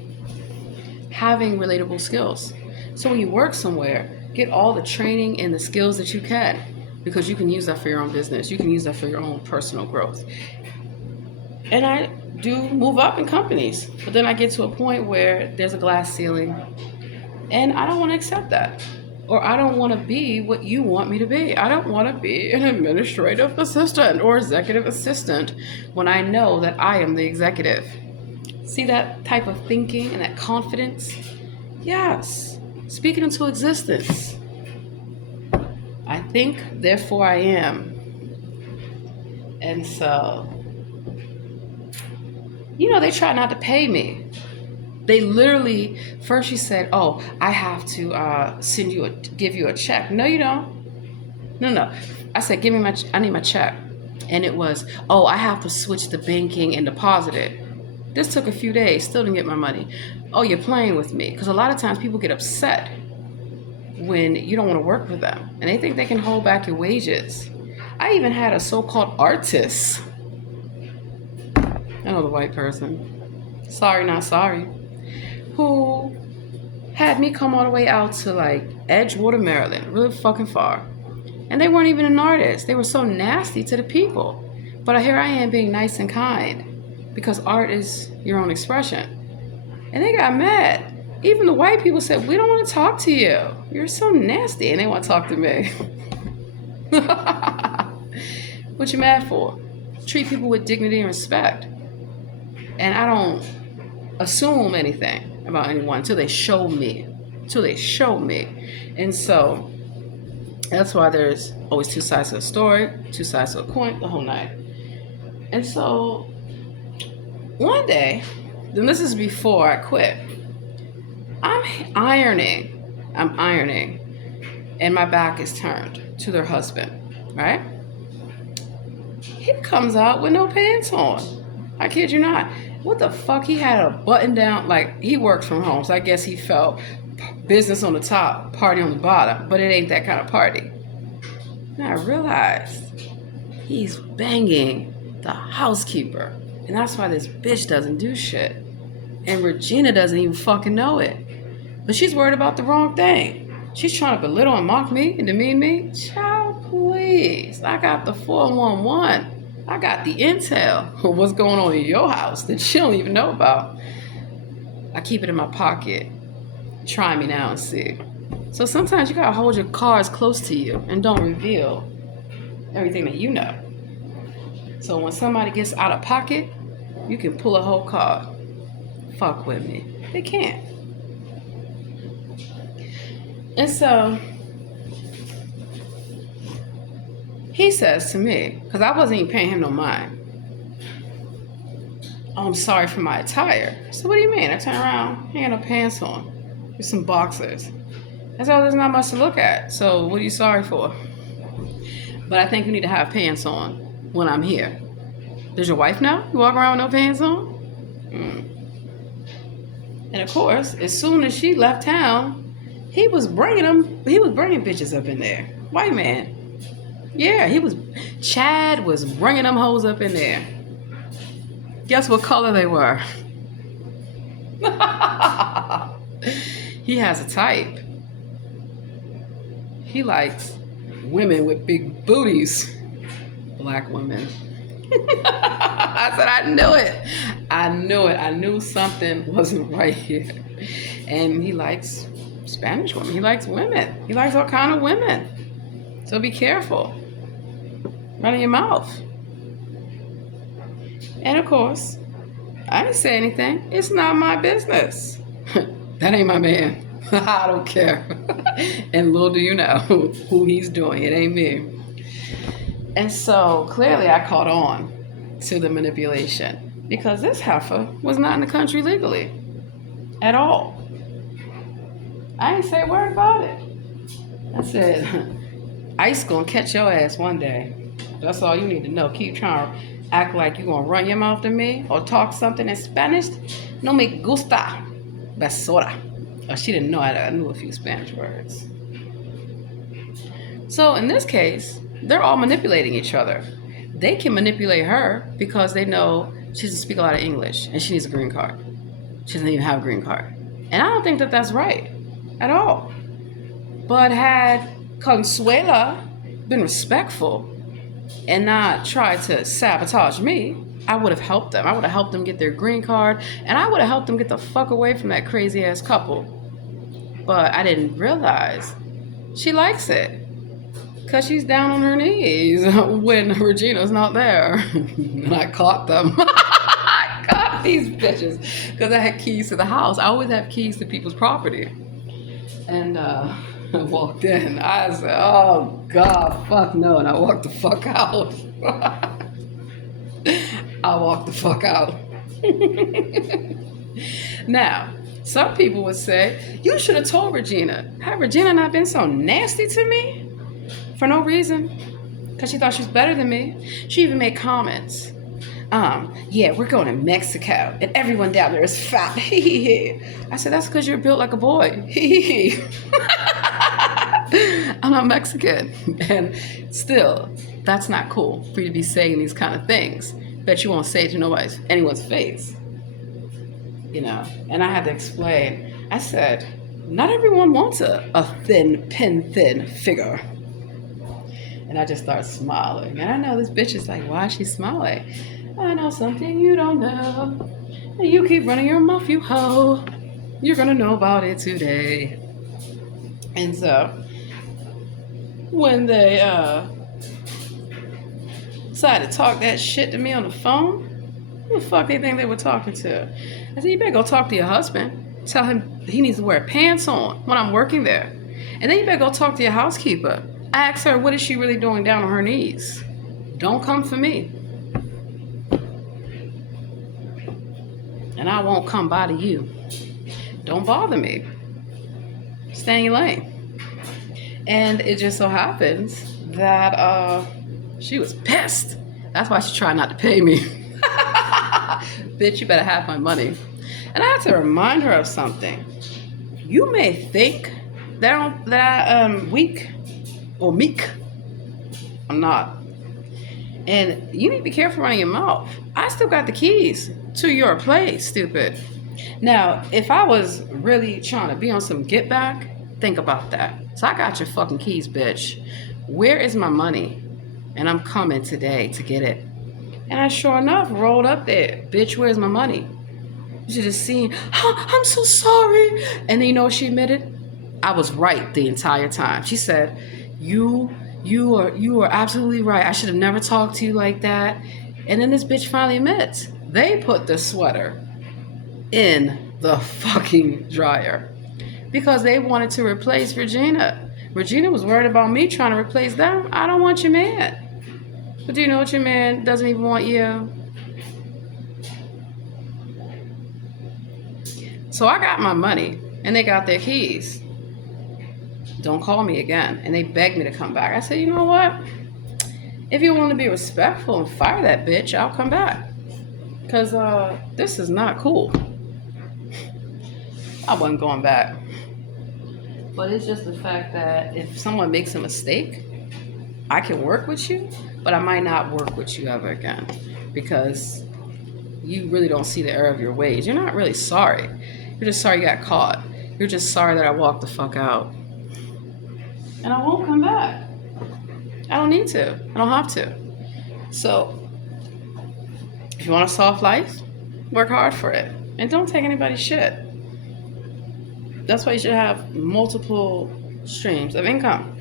Having relatable skills. So when you work somewhere, get all the training and the skills that you can, because you can use that for your own business. You can use that for your own personal growth. And I do move up in companies, but then I get to a point where there's a glass ceiling, and I don't want to accept that. Or I don't want to be what you want me to be. I don't want to be an administrative assistant or executive assistant when I know that I am the executive. See that type of thinking and that confidence? Yes. Speak it into existence. I think, therefore I am. And so, they try not to pay me. They literally, first she said, oh, I have to give you a check. No, you don't. No. I said, I need my check. And it was, oh, I have to switch the banking and deposit it. This took a few days, still didn't get my money. Oh, you're playing with me. Because a lot of times people get upset when you don't want to work with them. And they think they can hold back your wages. I even had a so-called artist. I know the white person. Sorry, not sorry. Who had me come all the way out to Edgewater, Maryland, really fucking far. And they weren't even an artist. They were so nasty to the people. But here I am being nice and kind, because art is your own expression. And they got mad. Even the white people said, we don't want to talk to you. You're so nasty. And they want to talk to me. What you mad for? Treat people with dignity and respect. And I don't assume anything about anyone until they show me. And so that's why there's always two sides to a story, two sides to a coin, the whole night. And so one day Then this is before I quit. I'm ironing. And my back is turned to their husband, right? He comes out with no pants on. I kid you not. What the fuck? He had a button down, like he works from home, so I guess he felt business on the top, party on the bottom, but it ain't that kind of party. And I realized he's banging the housekeeper, and that's why this bitch doesn't do shit. And Regina doesn't even fucking know it. But she's worried about the wrong thing. She's trying to belittle and mock me and demean me. Child, please. I got the 411. I got the intel of what's going on in your house that she don't even know about. I keep it in my pocket. Try me now and see. So sometimes you gotta hold your cards close to you and don't reveal everything that you know. So when somebody gets out of pocket, you can pull a whole card. Fuck with me. They can't. And so he says to me, because I wasn't even paying him no mind, "Oh, I'm sorry for my attire." So what do you mean? I turn around, he ain't no pants on. There's some boxers. I said, "Oh, there's not much to look at. So what are you sorry for?" "But I think you need to have pants on when I'm here." "Does your wife know you walk around with no pants on?" And of course, as soon as she left town, he was bringing bitches up in there. White man. Yeah, Chad was bringing them hoes up in there. Guess what color they were? He has a type. He likes women with big booties. Black women. I said, I knew it. I knew something wasn't right here. And he likes Spanish women. He likes women. He likes all kind of women. So be careful. Running your mouth. And of course, I didn't say anything. It's not my business. That ain't my man. I don't care. And little do you know who he's doing. It ain't me. And so clearly I caught on to the manipulation because this heifer was not in the country legally at all. I ain't say a word about it. I said, ICE gonna catch your ass one day. That's all you need to know. Keep trying to act like you're gonna run your mouth to me or talk something in Spanish. No me gusta. Basura. Oh, she didn't know I knew a few Spanish words. So in this case, they're all manipulating each other. They can manipulate her because they know she doesn't speak a lot of English and she needs a green card. She doesn't even have a green card. And I don't think that that's right at all. But had Consuela been respectful and not tried to sabotage me, I would have helped them. I would have helped them get their green card, and I would have helped them get the fuck away from that crazy ass couple. But I didn't realize she likes it because she's down on her knees when Regina's not there. And I caught them. I caught these bitches because I had keys to the house. I always have keys to people's property. And I walked in. I said, "Oh, God, fuck no." And I walked the fuck out. I walked the fuck out. Now, some people would say, you should have told Regina. Had Regina not been so nasty to me for no reason? Because she thought she was better than me. She even made comments. Yeah, we're going to Mexico, and everyone down there is fat. I said, that's because you're built like a boy. I'm not Mexican. And still, that's not cool for you to be saying these kind of things. Bet you won't say it to anyone's face. You know, and I had to explain. I said, not everyone wants a thin, pin-thin figure. And I just started smiling. And I know this bitch is like, why is she smiling? I know something you don't know. And you keep running your mouth, you hoe. You're going to know about it today. And so, when they decided to talk that shit to me on the phone, who the fuck they think they were talking to? I said, you better go talk to your husband. Tell him he needs to wear pants on when I'm working there. And then you better go talk to your housekeeper. I asked her, what is she really doing down on her knees? Don't come for me. and I won't come by to you. Don't bother me. Stay in your lane. And it just so happens that she was pissed. That's why she tried not to pay me. Bitch, you better have my money. And I had to remind her of something. You may think that I'm weak or meek. I'm not. And you need to be careful running your mouth. I still got the keys to your place, stupid. Now, if I was really trying to be on some get back, think about that. So I got your fucking keys, bitch. Where is my money? And I'm coming today to get it. And I sure enough rolled up there. Bitch, where's my money? You should have seen, I'm so sorry. And then you know what she admitted? I was right the entire time. She said, you are absolutely right. I should have never talked to you like that. And then this bitch finally admits, they put the sweater in the fucking dryer because they wanted to replace Regina. Regina was worried about me trying to replace them. I don't want your man. But do you know what, your man doesn't even want you? So I got my money and they got their keys. Don't call me again. And they begged me to come back. I said, you know what? If you want to be respectful and fire that bitch, I'll come back. Because this is not cool. I wasn't going back. But it's just the fact that if someone makes a mistake, I can work with you, but I might not work with you ever again. Because you really don't see the error of your ways. You're not really sorry. You're just sorry you got caught. You're just sorry that I walked the fuck out. And I won't come back. I don't need to. I don't have to. So, if you want a soft life, work hard for it. And don't take anybody's shit. That's why you should have multiple streams of income.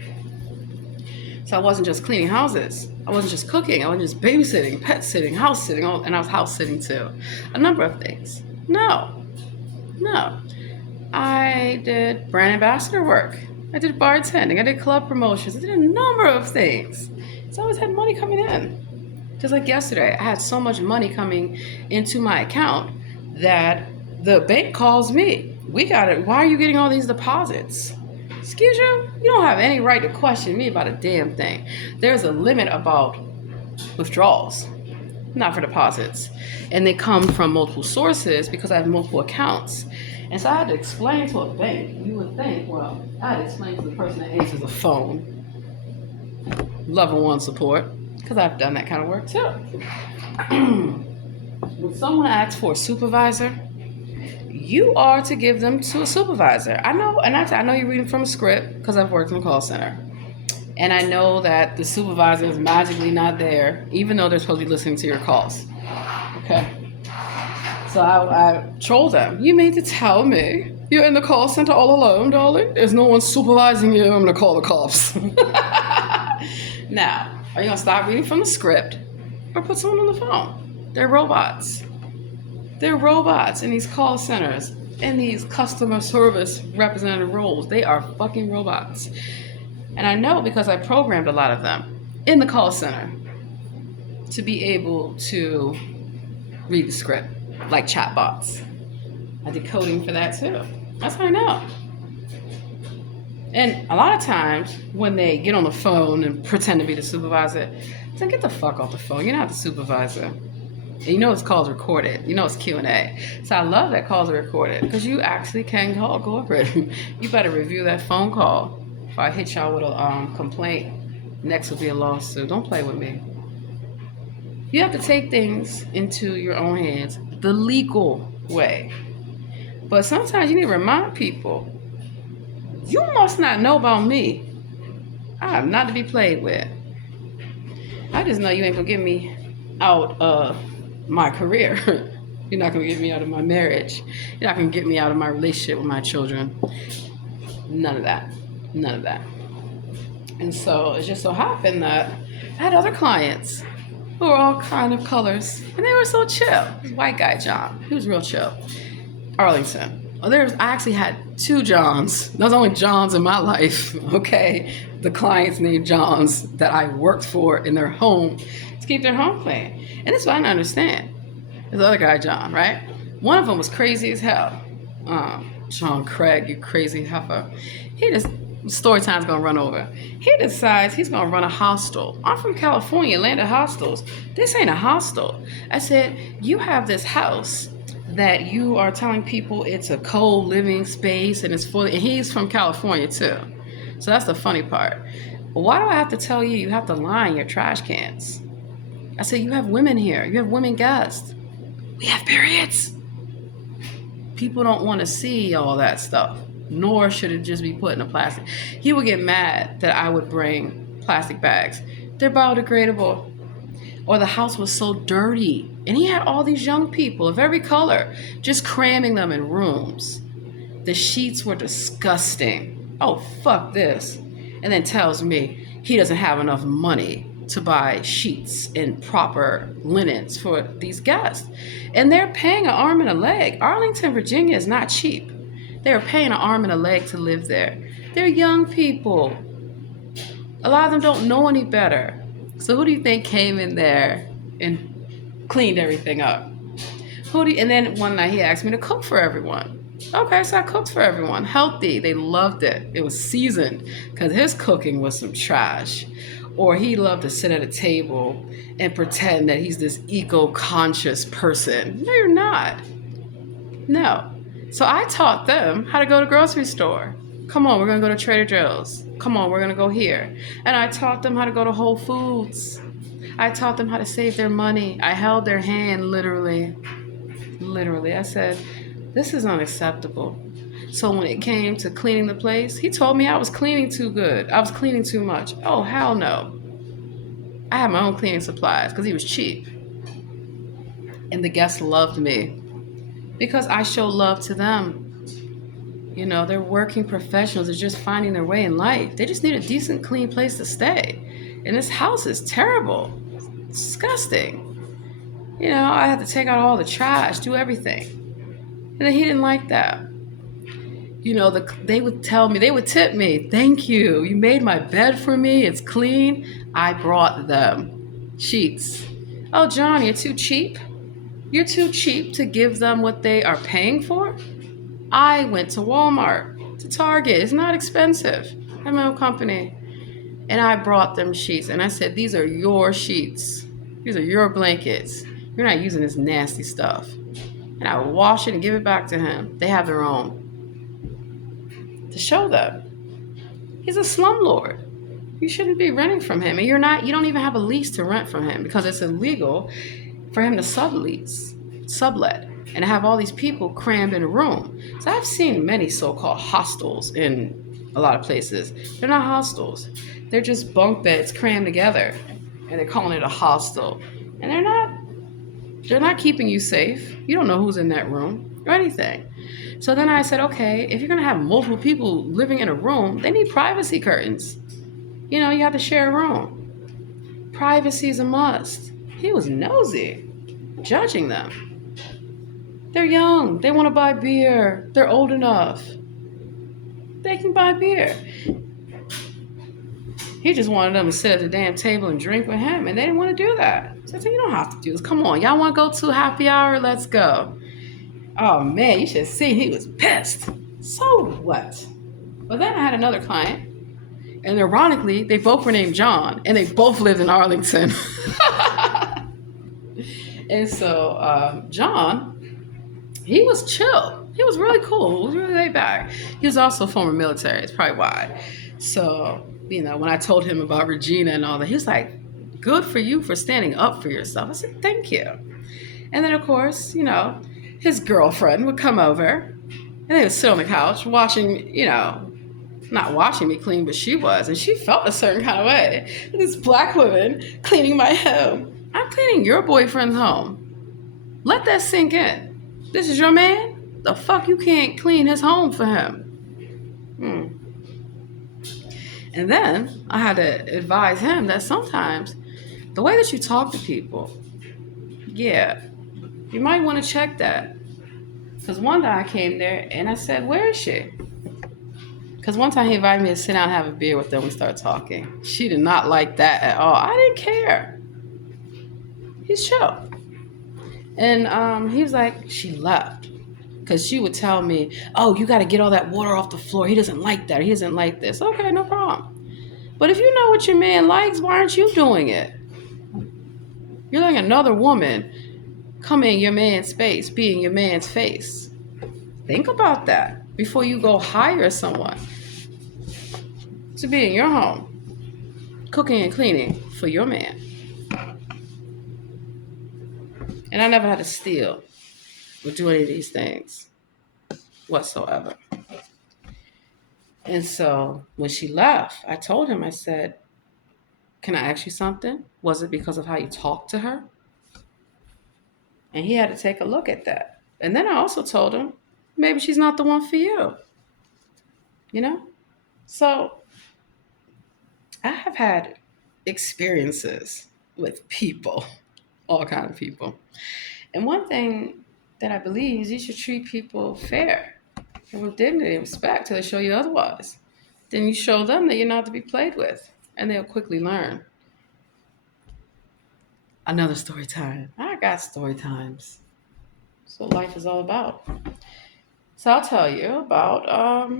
So I wasn't just cleaning houses. I wasn't just cooking. I wasn't just babysitting, pet sitting, house sitting, and I was house sitting too. A number of things. No. I did brand ambassador work. I did bartending. I did club promotions. I did a number of things. So I always had money coming in. Just like yesterday, I had so much money coming into my account that the bank calls me. We got it. Why are you getting all these deposits? Excuse you? You don't have any right to question me about a damn thing. There's a limit about withdrawals, not for deposits. And they come from multiple sources because I have multiple accounts. And so I had to explain to a bank. You would think, well, I had to explain to the person that answers the phone. Level 1 support, because I've done that kind of work too. When someone asks for a supervisor, you are to give them to a supervisor. I know, and I know you're reading from a script because I've worked in a call center. And I know that the supervisor is magically not there, even though they're supposed to be listening to your calls. Okay? So I trolled them. You mean to tell me you're in the call center all alone, darling? There's no one supervising you. I'm going to call the cops. Now, are you going to stop reading from the script or put someone on the phone? They're robots. They're robots in these call centers, in these customer service representative roles. They are fucking robots. And I know because I programmed a lot of them in the call center to be able to read the script, like chatbots. I did coding for that too. That's how I know. And a lot of times when they get on the phone and pretend to be the supervisor, I say, get the fuck off the phone. You're not the supervisor. And you know it's calls recorded. You know it's Q&A. So I love that calls are recorded because you actually can call corporate. You better review that phone call. If I hit y'all with a complaint, next will be a lawsuit. Don't play with me. You have to take things into your own hands the legal way. But sometimes you need to remind people, you must not know about me. I am not to be played with. I just know you ain't gonna get me out of my career. You're not gonna get me out of my marriage. You're not gonna get me out of my relationship with my children. None of that. None of that. And so it just so happened that I had other clients who were all kind of colors, and they were so chill. This white guy, John, he was real chill. Arlington. Well, I actually had 2 Johns. There's only Johns in my life, okay? The clients named Johns that I worked for in their home to keep their home clean. And this is what I don't understand. There's the other guy, John, right? One of them was crazy as hell. John Craig, you crazy heifer. He just, story time's gonna run over. He decides he's gonna run a hostel. I'm from California, land of hostels. This ain't a hostel. I said, you have this house that you are telling people it's a co-living space and it's fully, and he's from California too. So that's the funny part. Why do I have to tell you have to line your trash cans? I said, you have women here. You have women guests. We have periods. People don't want to see all that stuff, nor should it just be put in a plastic. He would get mad that I would bring plastic bags. They're biodegradable. Or the house was so dirty. And he had all these young people of every color just cramming them in rooms. The sheets were disgusting. Oh, fuck this. And then tells me he doesn't have enough money to buy sheets and proper linens for these guests. And they're paying an arm and a leg. Arlington, Virginia is not cheap. They're paying an arm and a leg to live there. They're young people. A lot of them don't know any better. So who do you think came in there and cleaned everything up? And then one night he asked me to cook for everyone. Okay, so I cooked for everyone. Healthy. They loved it. It was seasoned because his cooking was some trash. Or he loved to sit at a table and pretend that he's this eco-conscious person. No, you're not. No. So I taught them how to go to the grocery store. Come on, we're going to go to Trader Joe's. Come on, we're going to go here. And I taught them how to go to Whole Foods. I taught them how to save their money. I held their hand literally. Literally. I said, this is unacceptable. So when it came to cleaning the place, he told me I was cleaning too good. I was cleaning too much. Oh, hell no. I had my own cleaning supplies because he was cheap. And the guests loved me because I showed love to them. You know, they're working professionals. They're just finding their way in life. They just need a decent, clean place to stay. And this house is terrible. It's disgusting. You know, I had to take out all the trash, do everything. And then he didn't like that. You know, they would tell me, they would tip me, thank you. You made my bed for me. It's clean. I brought them sheets. Oh, John, you're too cheap. You're too cheap to give them what they are paying for. I went to Walmart, to Target. It's not expensive. I have my own company. And I brought them sheets. And I said, these are your sheets. These are your blankets. You're not using this nasty stuff. And I would wash it and give it back to him. They have their own. To show them. He's a slumlord. You shouldn't be renting from him. And you don't even have a lease to rent from him because it's illegal for him to sublet, and have all these people crammed in a room. So I've seen many so-called hostels in a lot of places. They're not hostels. They're just bunk beds crammed together, and they're calling it a hostel. And they're not keeping you safe. You don't know who's in that room or anything. So then I said, okay, if you're going to have multiple people living in a room, they need privacy curtains. You know, you have to share a room. Privacy is a must. He was nosy, judging them. They're young. They want to buy beer. They're old enough. They can buy beer. He just wanted them to sit at the damn table and drink with him, and they didn't want to do that. So I said, you don't have to do this. Come on, y'all want to go to happy hour? Let's go. Oh, man, you should see. He was pissed. So what? But then I had another client, and ironically, they both were named John, and they both lived in Arlington. And so John, he was chill. He was really cool. He was really laid back. He was also former military. That's probably why. So, you know, when I told him about Regina and all that, he was like, good for you for standing up for yourself. I said, thank you. And then, of course, you know, his girlfriend would come over and they would sit on the couch watching, you know, not watching me clean, but she was. And she felt a certain kind of way. This black woman cleaning my home. I'm cleaning your boyfriend's home. Let that sink in. This is your man? The fuck you can't clean his home for him? And then I had to advise him that sometimes the way that you talk to people, yeah, you might want to check that. Because one day I came there and I said, where is she? Because one time he invited me to sit down and have a beer with them. We started talking. She did not like that at all. I didn't care. He's chill. And he was like, she left. Because she would tell me, oh, you got to get all that water off the floor. He doesn't like that. He doesn't like this. Okay, no problem. But if you know what your man likes, why aren't you doing it? You're letting another woman come in your man's space, be in your man's face. Think about that before you go hire someone to be in your home, cooking and cleaning for your man. And I never had to steal or do any of these things whatsoever. And so when she left, I told him, I said, can I ask you something? Was it because of how you talked to her? And he had to take a look at that. And then I also told him, maybe she's not the one for you, you know? So I have had experiences with people, all kind of people. And one thing that I believe is you should treat people fair and with dignity and respect till they show you otherwise. Then you show them that you're not to be played with, and they'll quickly learn. Another story time. I got story times. That's what life is all about. So I'll tell you about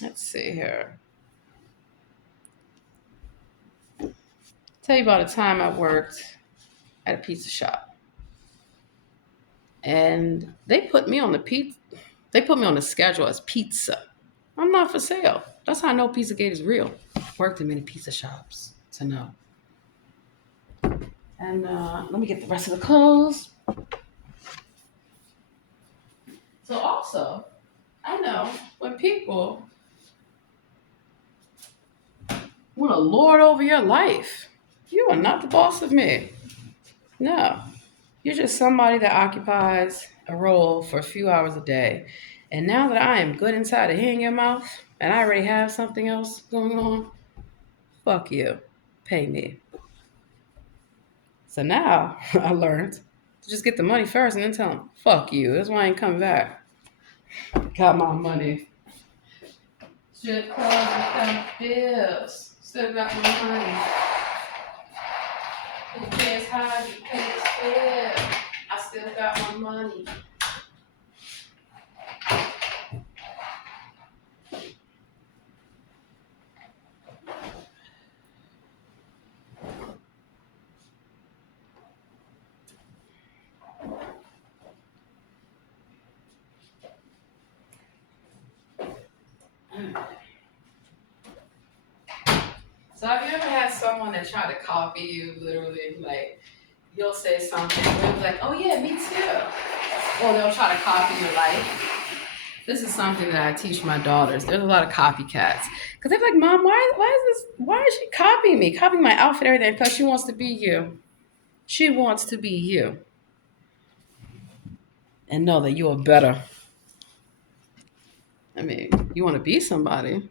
let's see here. Tell you about a time I worked at a pizza shop. And they put me on the schedule as pizza. I'm not for sale. That's how I know Pizzagate is real. Worked in many pizza shops to know. And let me get the rest of the clothes. So also, I know when people want to lord over your life, you are not the boss of me. No, you're just somebody that occupies a role for a few hours a day. And now that I am good inside of here in your mouth, and I already have something else going on, fuck you. Pay me. So now I learned to just get the money first and then tell them, fuck you. That's why I ain't coming back. Got my money. Strip club and bills. Still got my money. Who cares how you pay this bill? I still got my money. So have you ever had someone that tried to copy you literally? Like you'll say something and they'll be like, oh yeah, me too. Or they'll try to copy your life. This is something that I teach my daughters. There's a lot of copycats. Because they're like, Mom, why is she copying me? Copying my outfit, everything, because she wants to be you. She wants to be you. And know that you are better. I mean, you want to be somebody.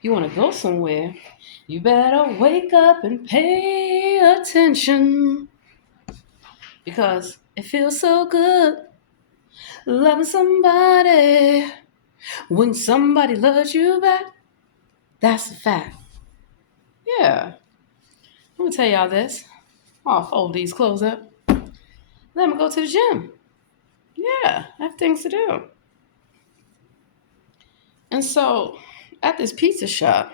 You want to go somewhere. You better wake up and pay attention. Because it feels so good loving somebody. When somebody loves you back, that's a fact. Yeah. Let me tell y'all this. I'll fold these clothes up. Then I'm going to go to the gym. Yeah, I have things to do. And so at this pizza shop,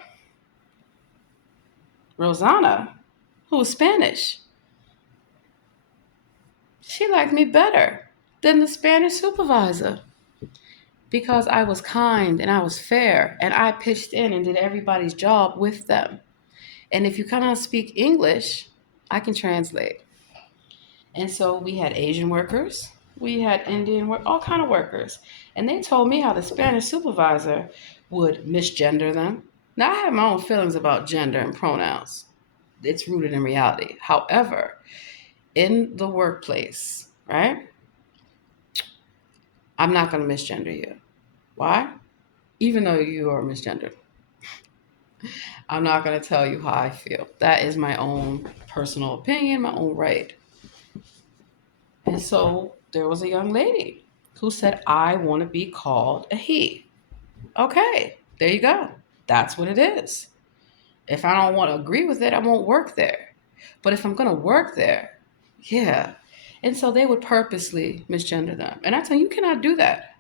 Rosanna, who was Spanish, she liked me better than the Spanish supervisor because I was kind and I was fair and I pitched in and did everybody's job with them. And if you cannot speak English, I can translate. And so we had Asian workers, we had Indian work, all kind of workers. And they told me how the Spanish supervisor would misgender them. Now I have my own feelings about gender and pronouns. It's rooted in reality. However, in the workplace, right? I'm not going to misgender you. Why? Even though you are misgendered. I'm not going to tell you how I feel. That is my own personal opinion, my own right. And so there was a young lady who said, I want to be called a he. Okay, there you go. That's what it is. If I don't want to agree with it, I won't work there. But if I'm going to work there, yeah. And so they would purposely misgender them. And I tell you, you cannot do that.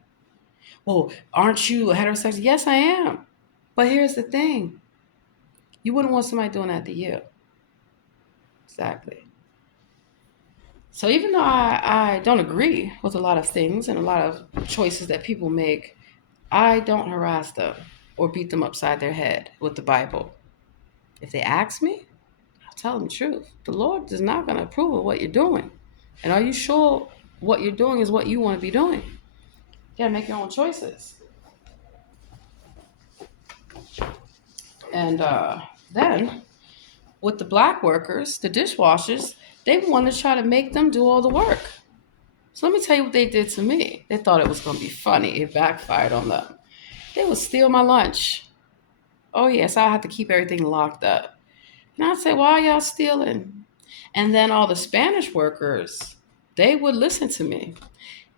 Well, aren't you a heterosexual? Yes, I am. But here's the thing. You wouldn't want somebody doing that to you. Exactly. So even though I don't agree with a lot of things and a lot of choices that people make, I don't harass them or beat them upside their head with the Bible. If they ask me, I'll tell them the truth. The Lord is not going to approve of what you're doing. And are you sure what you're doing is what you want to be doing? You got to make your own choices. And then with the black workers, the dishwashers, they want to try to make them do all the work. So let me tell you what they did to me. They thought it was going to be funny. It backfired on them. They would steal my lunch. Oh, yes, I had to keep everything locked up. And I'd say, why are y'all stealing? And then all the Spanish workers, they would listen to me.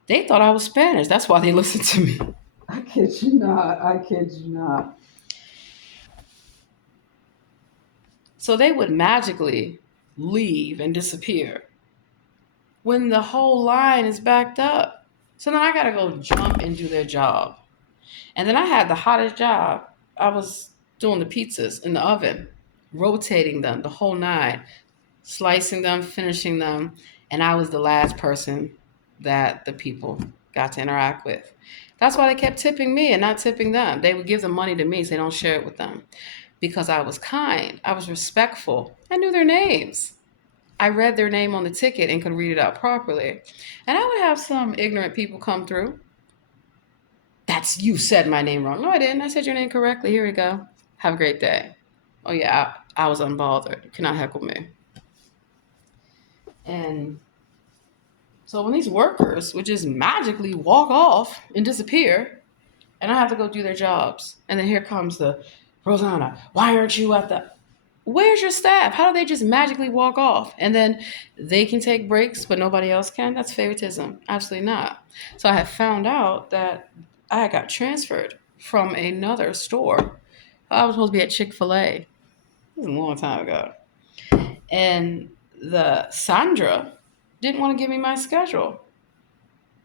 They thought I was Spanish. That's why they listened to me. I kid you not. I kid you not. So they would magically leave and disappear when the whole line is backed up. So then I got to go jump and do their job. And then I had the hottest job. I was doing the pizzas in the oven, rotating them the whole night, slicing them, finishing them. And I was the last person that the people got to interact with. That's why they kept tipping me and not tipping them. They would give the money to me so they don't share it with them. Because I was kind, I was respectful, I knew their names. I read their name on the ticket and could read it out properly. And I would have some ignorant people come through. That's you said my name wrong. No, I didn't. I said your name correctly. Here we go. Have a great day. Oh yeah, I was unbothered. You cannot heckle me. And so when these workers would just magically walk off and disappear, and I have to go do their jobs. And then here comes the Rosanna, why aren't you at the where's your staff? How do they just magically walk off? And then they can take breaks, but nobody else can? That's favoritism. Absolutely not. So I had found out that I got transferred from another store. I was supposed to be at Chick-fil-A. This was a long time ago. And the Sandra didn't want to give me my schedule.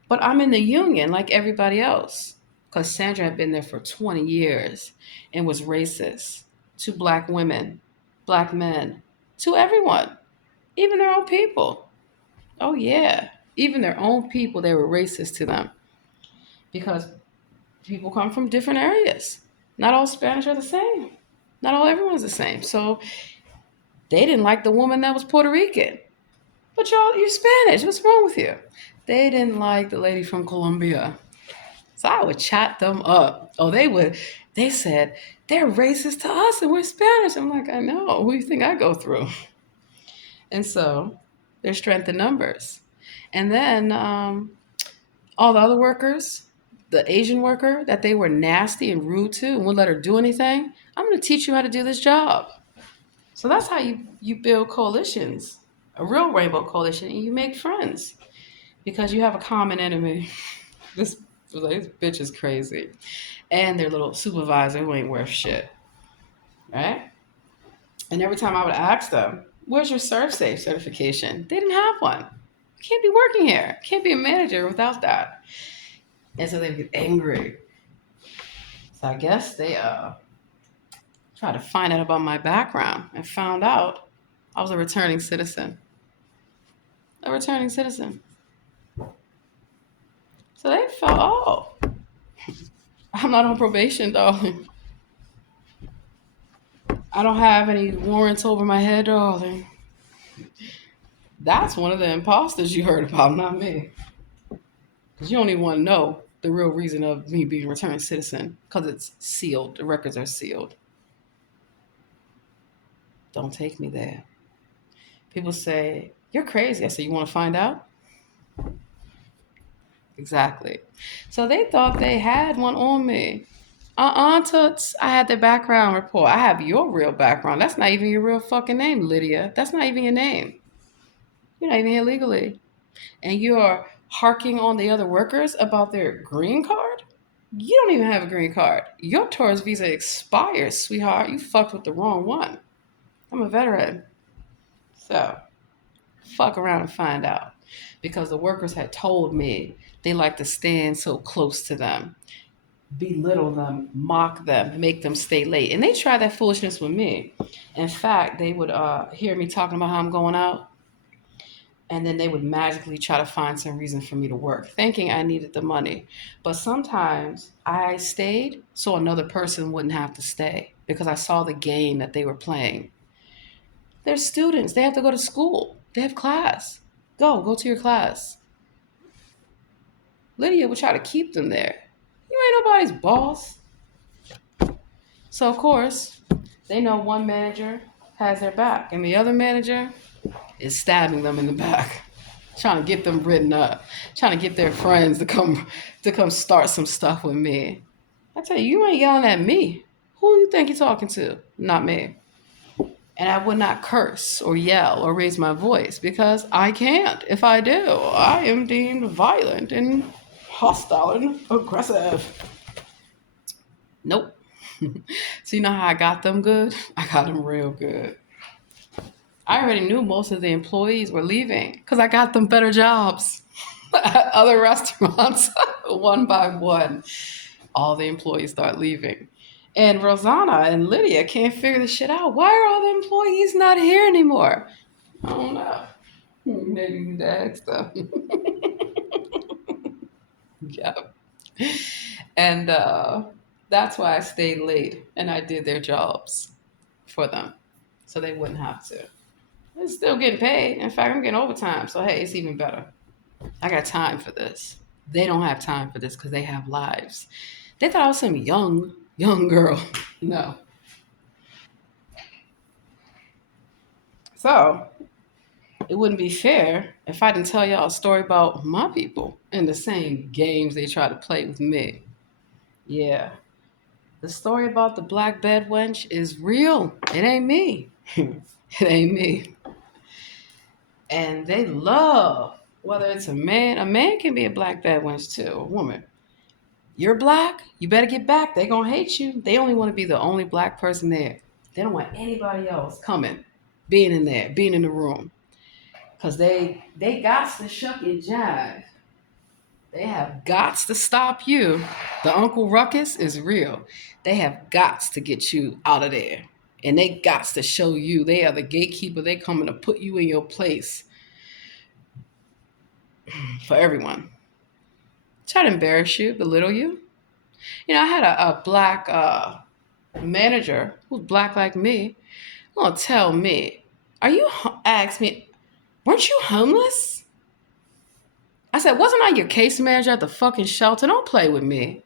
But I'm in the union like everybody else. Because Sandra had been there for 20 years and was racist to black women, black men, to everyone, even their own people. Oh, yeah. Even their own people, they were racist to them because people come from different areas. Not all Spanish are the same. Not all everyone's the same. So they didn't like the woman that was Puerto Rican. But y'all, you're Spanish. What's wrong with you? They didn't like the lady from Colombia. So I would chat them up. Oh, they said, they're racist to us and we're Spanish. I'm like, I know. Who do you think I go through? And so there's strength in numbers. And then all the other workers, the Asian worker that they were nasty and rude to and wouldn't let her do anything, I'm going to teach you how to do this job. So that's how you build coalitions, a real rainbow coalition, and you make friends because you have a common enemy. This bitch is crazy. And their little supervisor who ain't worth shit. Right? And every time I would ask them, where's your ServSafe certification? They didn't have one. You can't be working here. Can't be a manager without that. And so they would get angry. So I guess they tried to find out about my background and found out I was a returning citizen. A returning citizen. So they felt, oh, I'm not on probation, darling. I don't have any warrants over my head, darling. That's one of the imposters you heard about, not me. Because you don't even want to know the real reason of me being a returning citizen. Because it's sealed. The records are sealed. Don't take me there. People say, you're crazy. I say, you want to find out? Exactly. So they thought they had one on me. Toots, I had the background report. I have your real background. That's not even your real fucking name, Lydia. That's not even your name. You're not even here legally. And you're harking on the other workers about their green card? You don't even have a green card. Your tourist visa expires, sweetheart. You fucked with the wrong one. I'm a veteran. So, fuck around and find out. because the workers had told me they like to stand so close to them, belittle them, mock them, make them stay late. And they tried that foolishness with me. In fact, they would hear me talking about how I'm going out, and then they would magically try to find some reason for me to work, thinking I needed the money. But sometimes I stayed so another person wouldn't have to stay because I saw the game that they were playing. They're students, they have to go to school, they have class. Go to your class. Lydia would try to keep them there. You ain't nobody's boss. So, of course, they know one manager has their back, and the other manager is stabbing them in the back, trying to get them written up, trying to get their friends to come start some stuff with me. I tell you, you ain't yelling at me. Who you think you're talking to? Not me. And I would not curse or yell or raise my voice because I can't. If I do, I am deemed violent and hostile and aggressive. Nope. So you know how I got them good? I got them real good. I already knew most of the employees were leaving because I got them better jobs at other restaurants one by one. All the employees start leaving. And Rosanna and Lydia can't figure this shit out. Why are all the employees not here anymore? I don't know. Maybe you need to ask them. Yeah. And that's why I stayed late and I did their jobs for them so they wouldn't have to. They're still getting paid. In fact, I'm getting overtime. So, hey, it's even better. I got time for this. They don't have time for this because they have lives. They thought I was some young girl. No. So, it wouldn't be fair if I didn't tell y'all a story about my people and the same games they try to play with me. Yeah. The story about the black bed wench is real. It ain't me. It ain't me. And they love, whether it's a man can be a black bed wench too, a woman. You're black, you better get back. They gonna hate you. They only want to be the only black person there. They don't want anybody else coming, being in there, being in the room. Cause they got to shuck and jive. They have gots to stop you. The Uncle Ruckus is real. They have gots to get you out of there. And they gots to show you they are the gatekeeper. They coming to put you in your place for everyone. Try to embarrass you, belittle you. You know, I had a black manager who's black like me. Gonna tell me, ask me, weren't you homeless? I said, wasn't I your case manager at the fucking shelter? Don't play with me.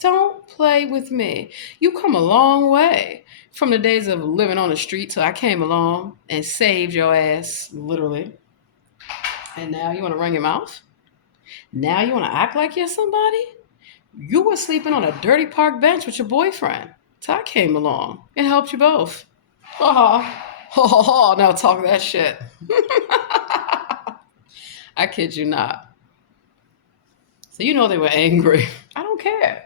Don't play with me. You come a long way from the days of living on the street till I came along and saved your ass, literally. And now you want to run your mouth? Now you want to act like you're somebody? You were sleeping on a dirty park bench with your boyfriend till I came along and helped you both. Ha ha. Ha ha ha. Now talk that shit. I kid you not. So you know they were angry. I don't care.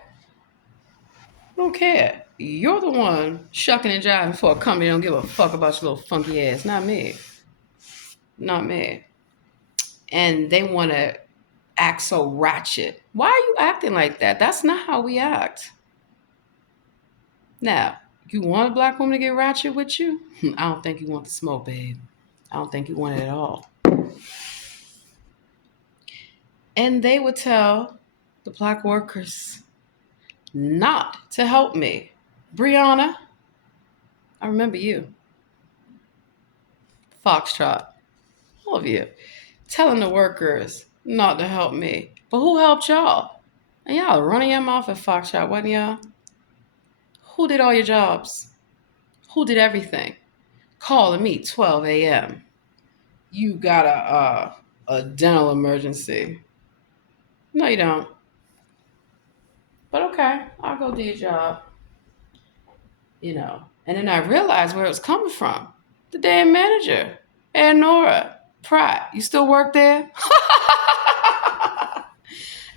I don't care. You're the one shucking and jiving for a company that don't give a fuck about your little funky ass. Not me. Not me. And they want to act so ratchet. Why are you acting like that? That's not how we act. Now, you want a black woman to get ratchet with you? I don't think you want the smoke, babe. I don't think you want it at all. And they would tell the black workers not to help me. Brianna, I remember you. Foxtrot, all of you, telling the workers not to help me. But who helped y'all? And y'all running your mouth at Foxtrot, wasn't y'all? Who did all your jobs? Who did everything? Calling me 12 a.m. You got a dental emergency. No, you don't. But okay, I'll go do your job. You know. And then I realized where it was coming from. The damn manager. And Nora Pratt. You still work there?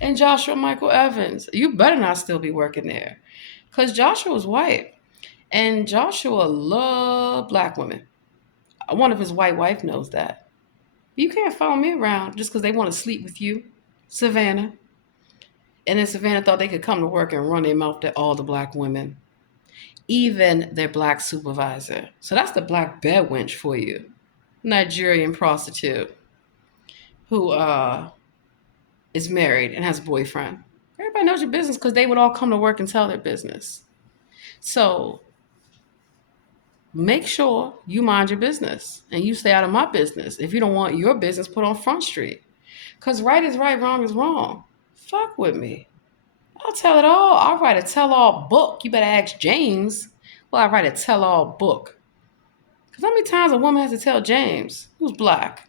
And Joshua Michael Evans. You better not still be working there. Because Joshua was white. And Joshua loved black women. One of his white wife knows that. You can't follow me around just because they want to sleep with you, Savannah. And then Savannah thought they could come to work and run their mouth at all the black women, even their black supervisor. So that's the black bed wench for you. Nigerian prostitute who is married and has a boyfriend. Everybody knows your business because they would all come to work and tell their business. So make sure you mind your business and you stay out of my business if you don't want your business put on Front Street. Because right is right, wrong is wrong. Fuck with me. I'll tell it all. I'll write a tell-all book. You better ask James. Well, I write a tell-all book. Because how many times a woman has to tell James, who's black,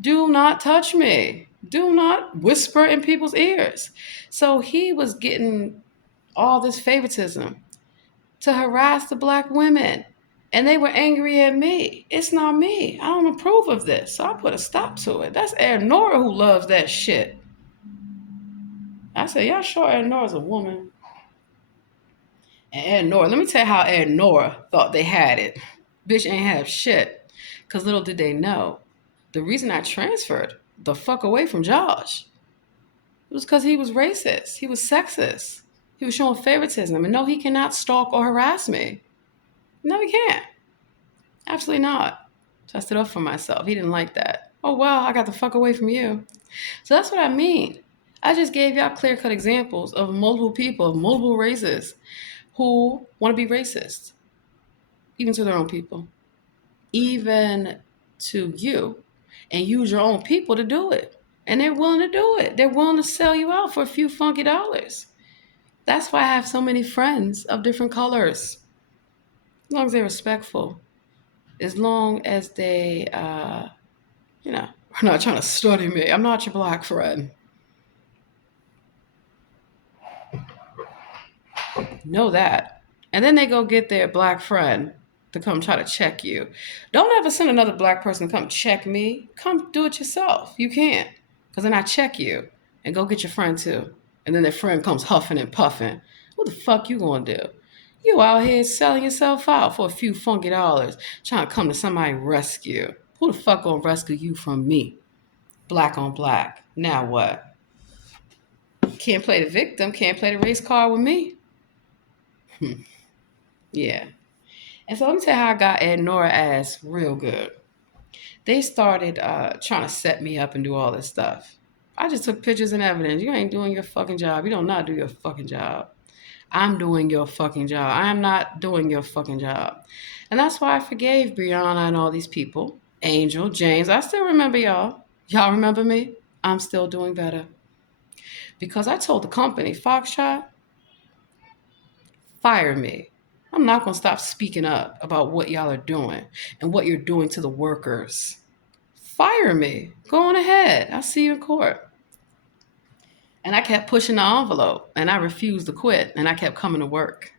do not touch me. Do not whisper in people's ears. So he was getting all this favoritism to harass the black women. And they were angry at me. It's not me. I don't approve of this. So I put a stop to it. That's Aaron Nora who loves that shit. I said, y'all sure Aaron Nora's a woman? And Aaron Nora, let me tell you how Aaron Nora thought they had it. Bitch ain't have shit. Because little did they know, the reason I transferred the fuck away from Josh was because he was racist. He was sexist. He was showing favoritism. And no, he cannot stalk or harass me. No, he can't. Absolutely not. So I stood up for myself. He didn't like that. Oh, well, I got the fuck away from you. So that's what I mean. I just gave y'all clear-cut examples of multiple people, of multiple races who want to be racist, even to their own people, even to you, and use your own people to do it. And they're willing to do it. They're willing to sell you out for a few funky dollars. That's why I have so many friends of different colors. As long as they're respectful, as long as they, are not trying to study me. I'm not your black friend. Know that. And then they go get their black friend to come try to check you. Don't ever send another black person to come check me. Come do it yourself. You can't. Because then I check you and go get your friend too. And then their friend comes huffing and puffing. What the fuck you gonna do? You out here selling yourself out for a few funky dollars, trying to come to somebody rescue. Who the fuck gonna rescue you from me? Black on black. Now what? Can't play the victim, can't play the race card with me. Yeah. And so let me tell you how I got Ed Nora ass real good. They started trying to set me up and do all this stuff. I just took pictures and evidence. You ain't doing your fucking job. You don't not do your fucking job. I'm doing your fucking job. I am not doing your fucking job. And that's why I forgave Brianna and all these people. Angel, James, I still remember y'all. Y'all remember me? I'm still doing better. Because I told the company, Foxtrot, fire me. I'm not going to stop speaking up about what y'all are doing and what you're doing to the workers. Fire me. Go on ahead. I'll see you in court. And I kept pushing the envelope and I refused to quit and I kept coming to work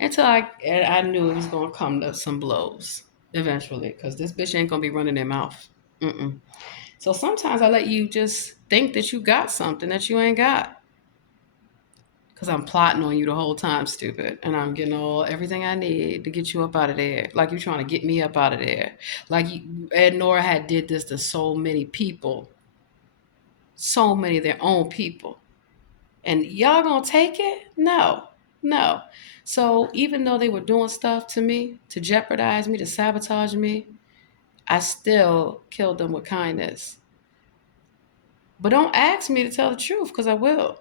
until I knew it was going to come to some blows eventually because this bitch ain't going to be running their mouth. Mm-mm. So sometimes I let you just think that you got something that you ain't got. Because I'm plotting on you the whole time, stupid. And I'm getting everything I need to get you up out of there. Like you're trying to get me up out of there. Like Ed Nora had did this to so many people. So many of their own people. And y'all gonna take it? No. So even though they were doing stuff to me, to jeopardize me, to sabotage me, I still killed them with kindness. But don't ask me to tell the truth, because I will.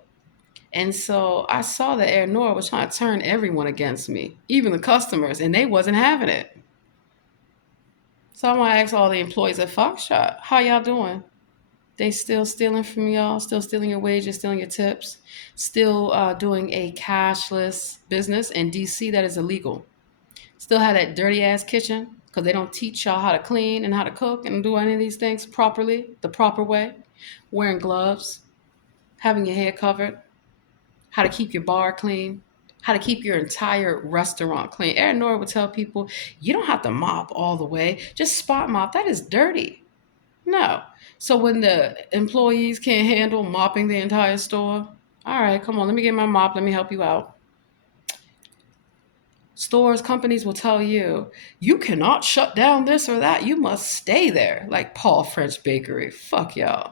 And so I saw that Air Nora was trying to turn everyone against me, even the customers, and they wasn't having it. So I'm gonna ask all the employees at Foxtrot, how y'all doing? They still stealing from y'all, still stealing your wages, stealing your tips, still doing a cashless business in DC that is illegal. Still have that dirty ass kitchen because they don't teach y'all how to clean and how to cook and do any of these things properly, the proper way. Wearing gloves, having your hair covered, how to keep your bar clean, how to keep your entire restaurant clean. Aaron Nora would tell people, you don't have to mop all the way, just spot mop. That is dirty. No. So when the employees can't handle mopping the entire store, all right, come on, let me get my mop, let me help you out. Stores, companies will tell you, you cannot shut down this or that. You must stay there. Like Paul French Bakery. Fuck y'all.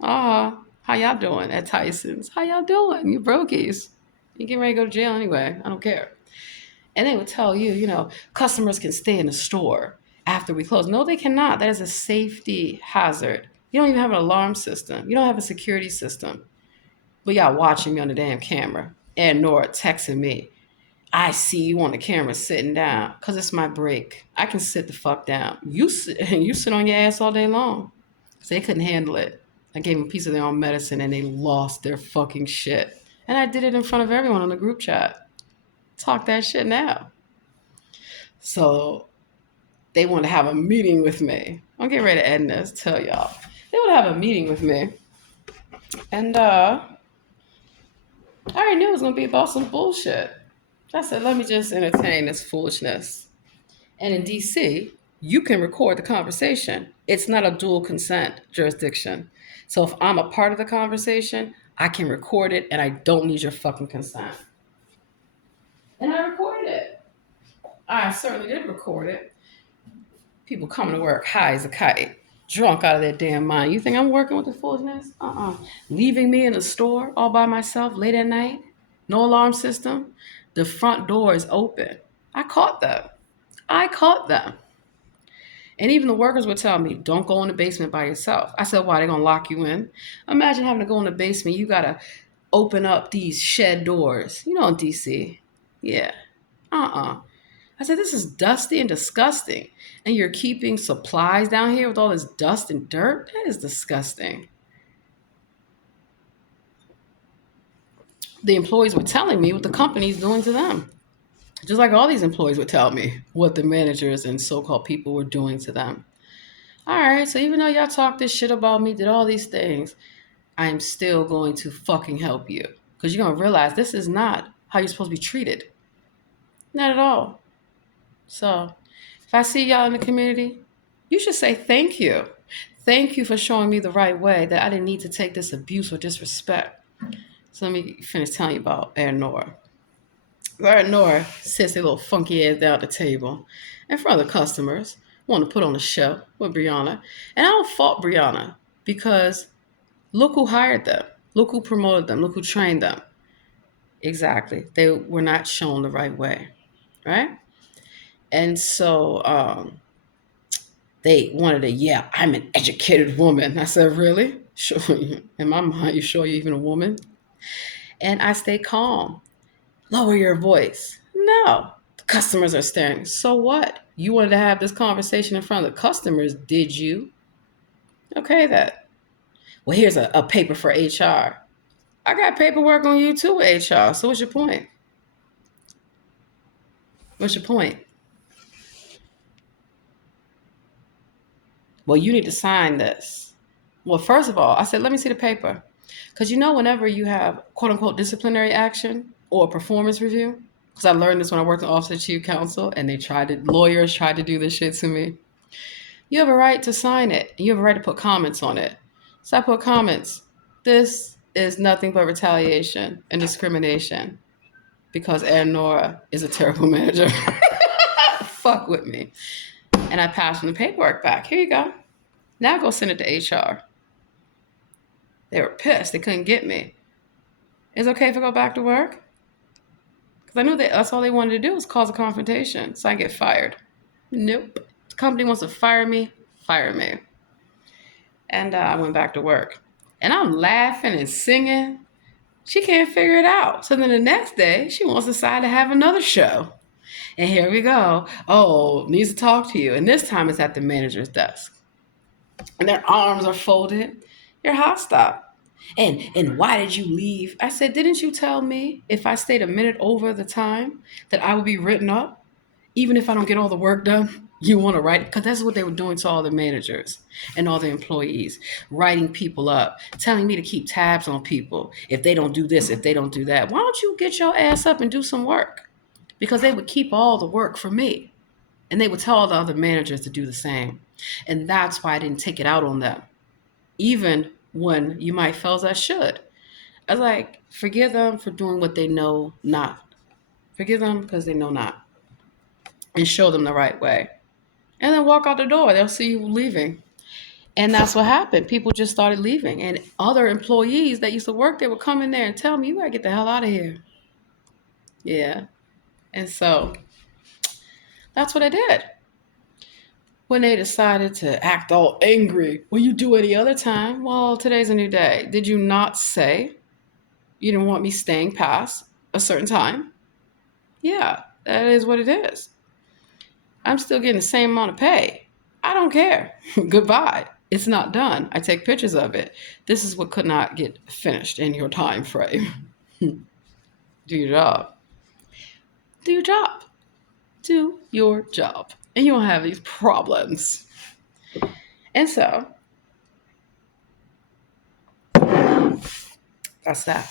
How y'all doing at Tyson's? How y'all doing? You brokies. You getting ready to go to jail anyway. I don't care. And they would tell you, customers can stay in the store after we close. No, they cannot. That is a safety hazard. You don't even have an alarm system. You don't have a security system. But y'all watching me on the damn camera. And Nora texting me. I see you on the camera sitting down because it's my break. I can sit the fuck down. You sit on your ass all day long. So they couldn't handle it. I gave them a piece of their own medicine and they lost their fucking shit. And I did it in front of everyone on the group chat. Talk that shit now. So they want to have a meeting with me. I'm getting ready to end this, tell y'all. They want to have a meeting with me. And I already knew it was going to be about some bullshit. I said, let me just entertain this foolishness. And in DC, you can record the conversation. It's not a dual consent jurisdiction. So if I'm a part of the conversation, I can record it and I don't need your fucking consent. And I recorded it. I certainly did record it. People coming to work high as a kite, drunk out of their damn mind. You think I'm working with the foolishness? Leaving me in the store all by myself late at night, no alarm system. The front door is open. I caught them. And even the workers would tell me, don't go in the basement by yourself. I said, why? They're going to lock you in? Imagine having to go in the basement. You got to open up these shed doors. In DC. Yeah. I said, this is dusty and disgusting. And you're keeping supplies down here with all this dust and dirt? That is disgusting. The employees were telling me what the company's doing to them. Just like all these employees would tell me what the managers and so-called people were doing to them. All right, so even though y'all talk this shit about me, did all these things, I'm still going to fucking help you. Because you're going to realize this is not how you're supposed to be treated. Not at all. So if I see y'all in the community, you should say thank you. Thank you for showing me the right way, that I didn't need to take this abuse or disrespect. So let me finish telling you about Aaron Nora. Aaron Nora sits their little funky ass down at the table in front of the customers, want to put on a show with Brianna. And I don't fault Brianna because look who hired them. Look who promoted them. Look who trained them. Exactly. They were not shown the right way, right? And so they wanted to, I'm an educated woman. I said, really? Sure. In my mind, you sure you're even a woman? And I stay calm. Lower your voice. No. The customers are staring. So what? You wanted to have this conversation in front of the customers, did you? Okay, that. Well, here's a paper for HR. I got paperwork on you too with HR. So what's your point? What's your point? Well, you need to sign this. Well, first of all, I said, let me see the paper. Because whenever you have quote unquote disciplinary action or a performance review, because I learned this when I worked in Office of Chief Counsel and lawyers tried to do this shit to me. You have a right to sign it. And you have a right to put comments on it. So I put comments. This is nothing but retaliation and discrimination because Aaron Nora is a terrible manager. Fuck with me. And I passed them the paperwork back. Here you go. Now go send it to HR. They were pissed. They couldn't get me. Is it okay if I go back to work? Because I knew that's all they wanted to do was cause a confrontation. So I get fired. Nope. The company wants to fire me. Fire me. And I went back to work. And I'm laughing and singing. She can't figure it out. So then the next day, she wants to decide to have another show. And here we go. Oh, needs to talk to you. And this time it's at the manager's desk. And their arms are folded. You're hostile. And why did you leave? I said, didn't you tell me if I stayed a minute over the time that I would be written up? Even if I don't get all the work done, you want to write? Because that's what they were doing to all the managers and all the employees. Writing people up, telling me to keep tabs on people. If they don't do this, if they don't do that. Why don't you get your ass up and do some work? Because they would keep all the work for me. And they would tell all the other managers to do the same. And that's why I didn't take it out on them. Even when you might feel as I should. I was like, forgive them for doing what they know not Forgive them because they know not. And show them the right way. And then walk out the door. They'll see you leaving. And that's what happened. People just started leaving. And other employees that used to work there would come in there and tell me, you gotta get the hell out of here. Yeah. And so that's what I did. When they decided to act all angry, well, you do any other time? Well, today's a new day. Did you not say you didn't want me staying past a certain time? Yeah, that is what it is. I'm still getting the same amount of pay. I don't care. Goodbye. It's not done. I take pictures of it. This is what could not get finished in your time frame. Do your job. Do your job. Do your job. And you won't have these problems. And so, that's that.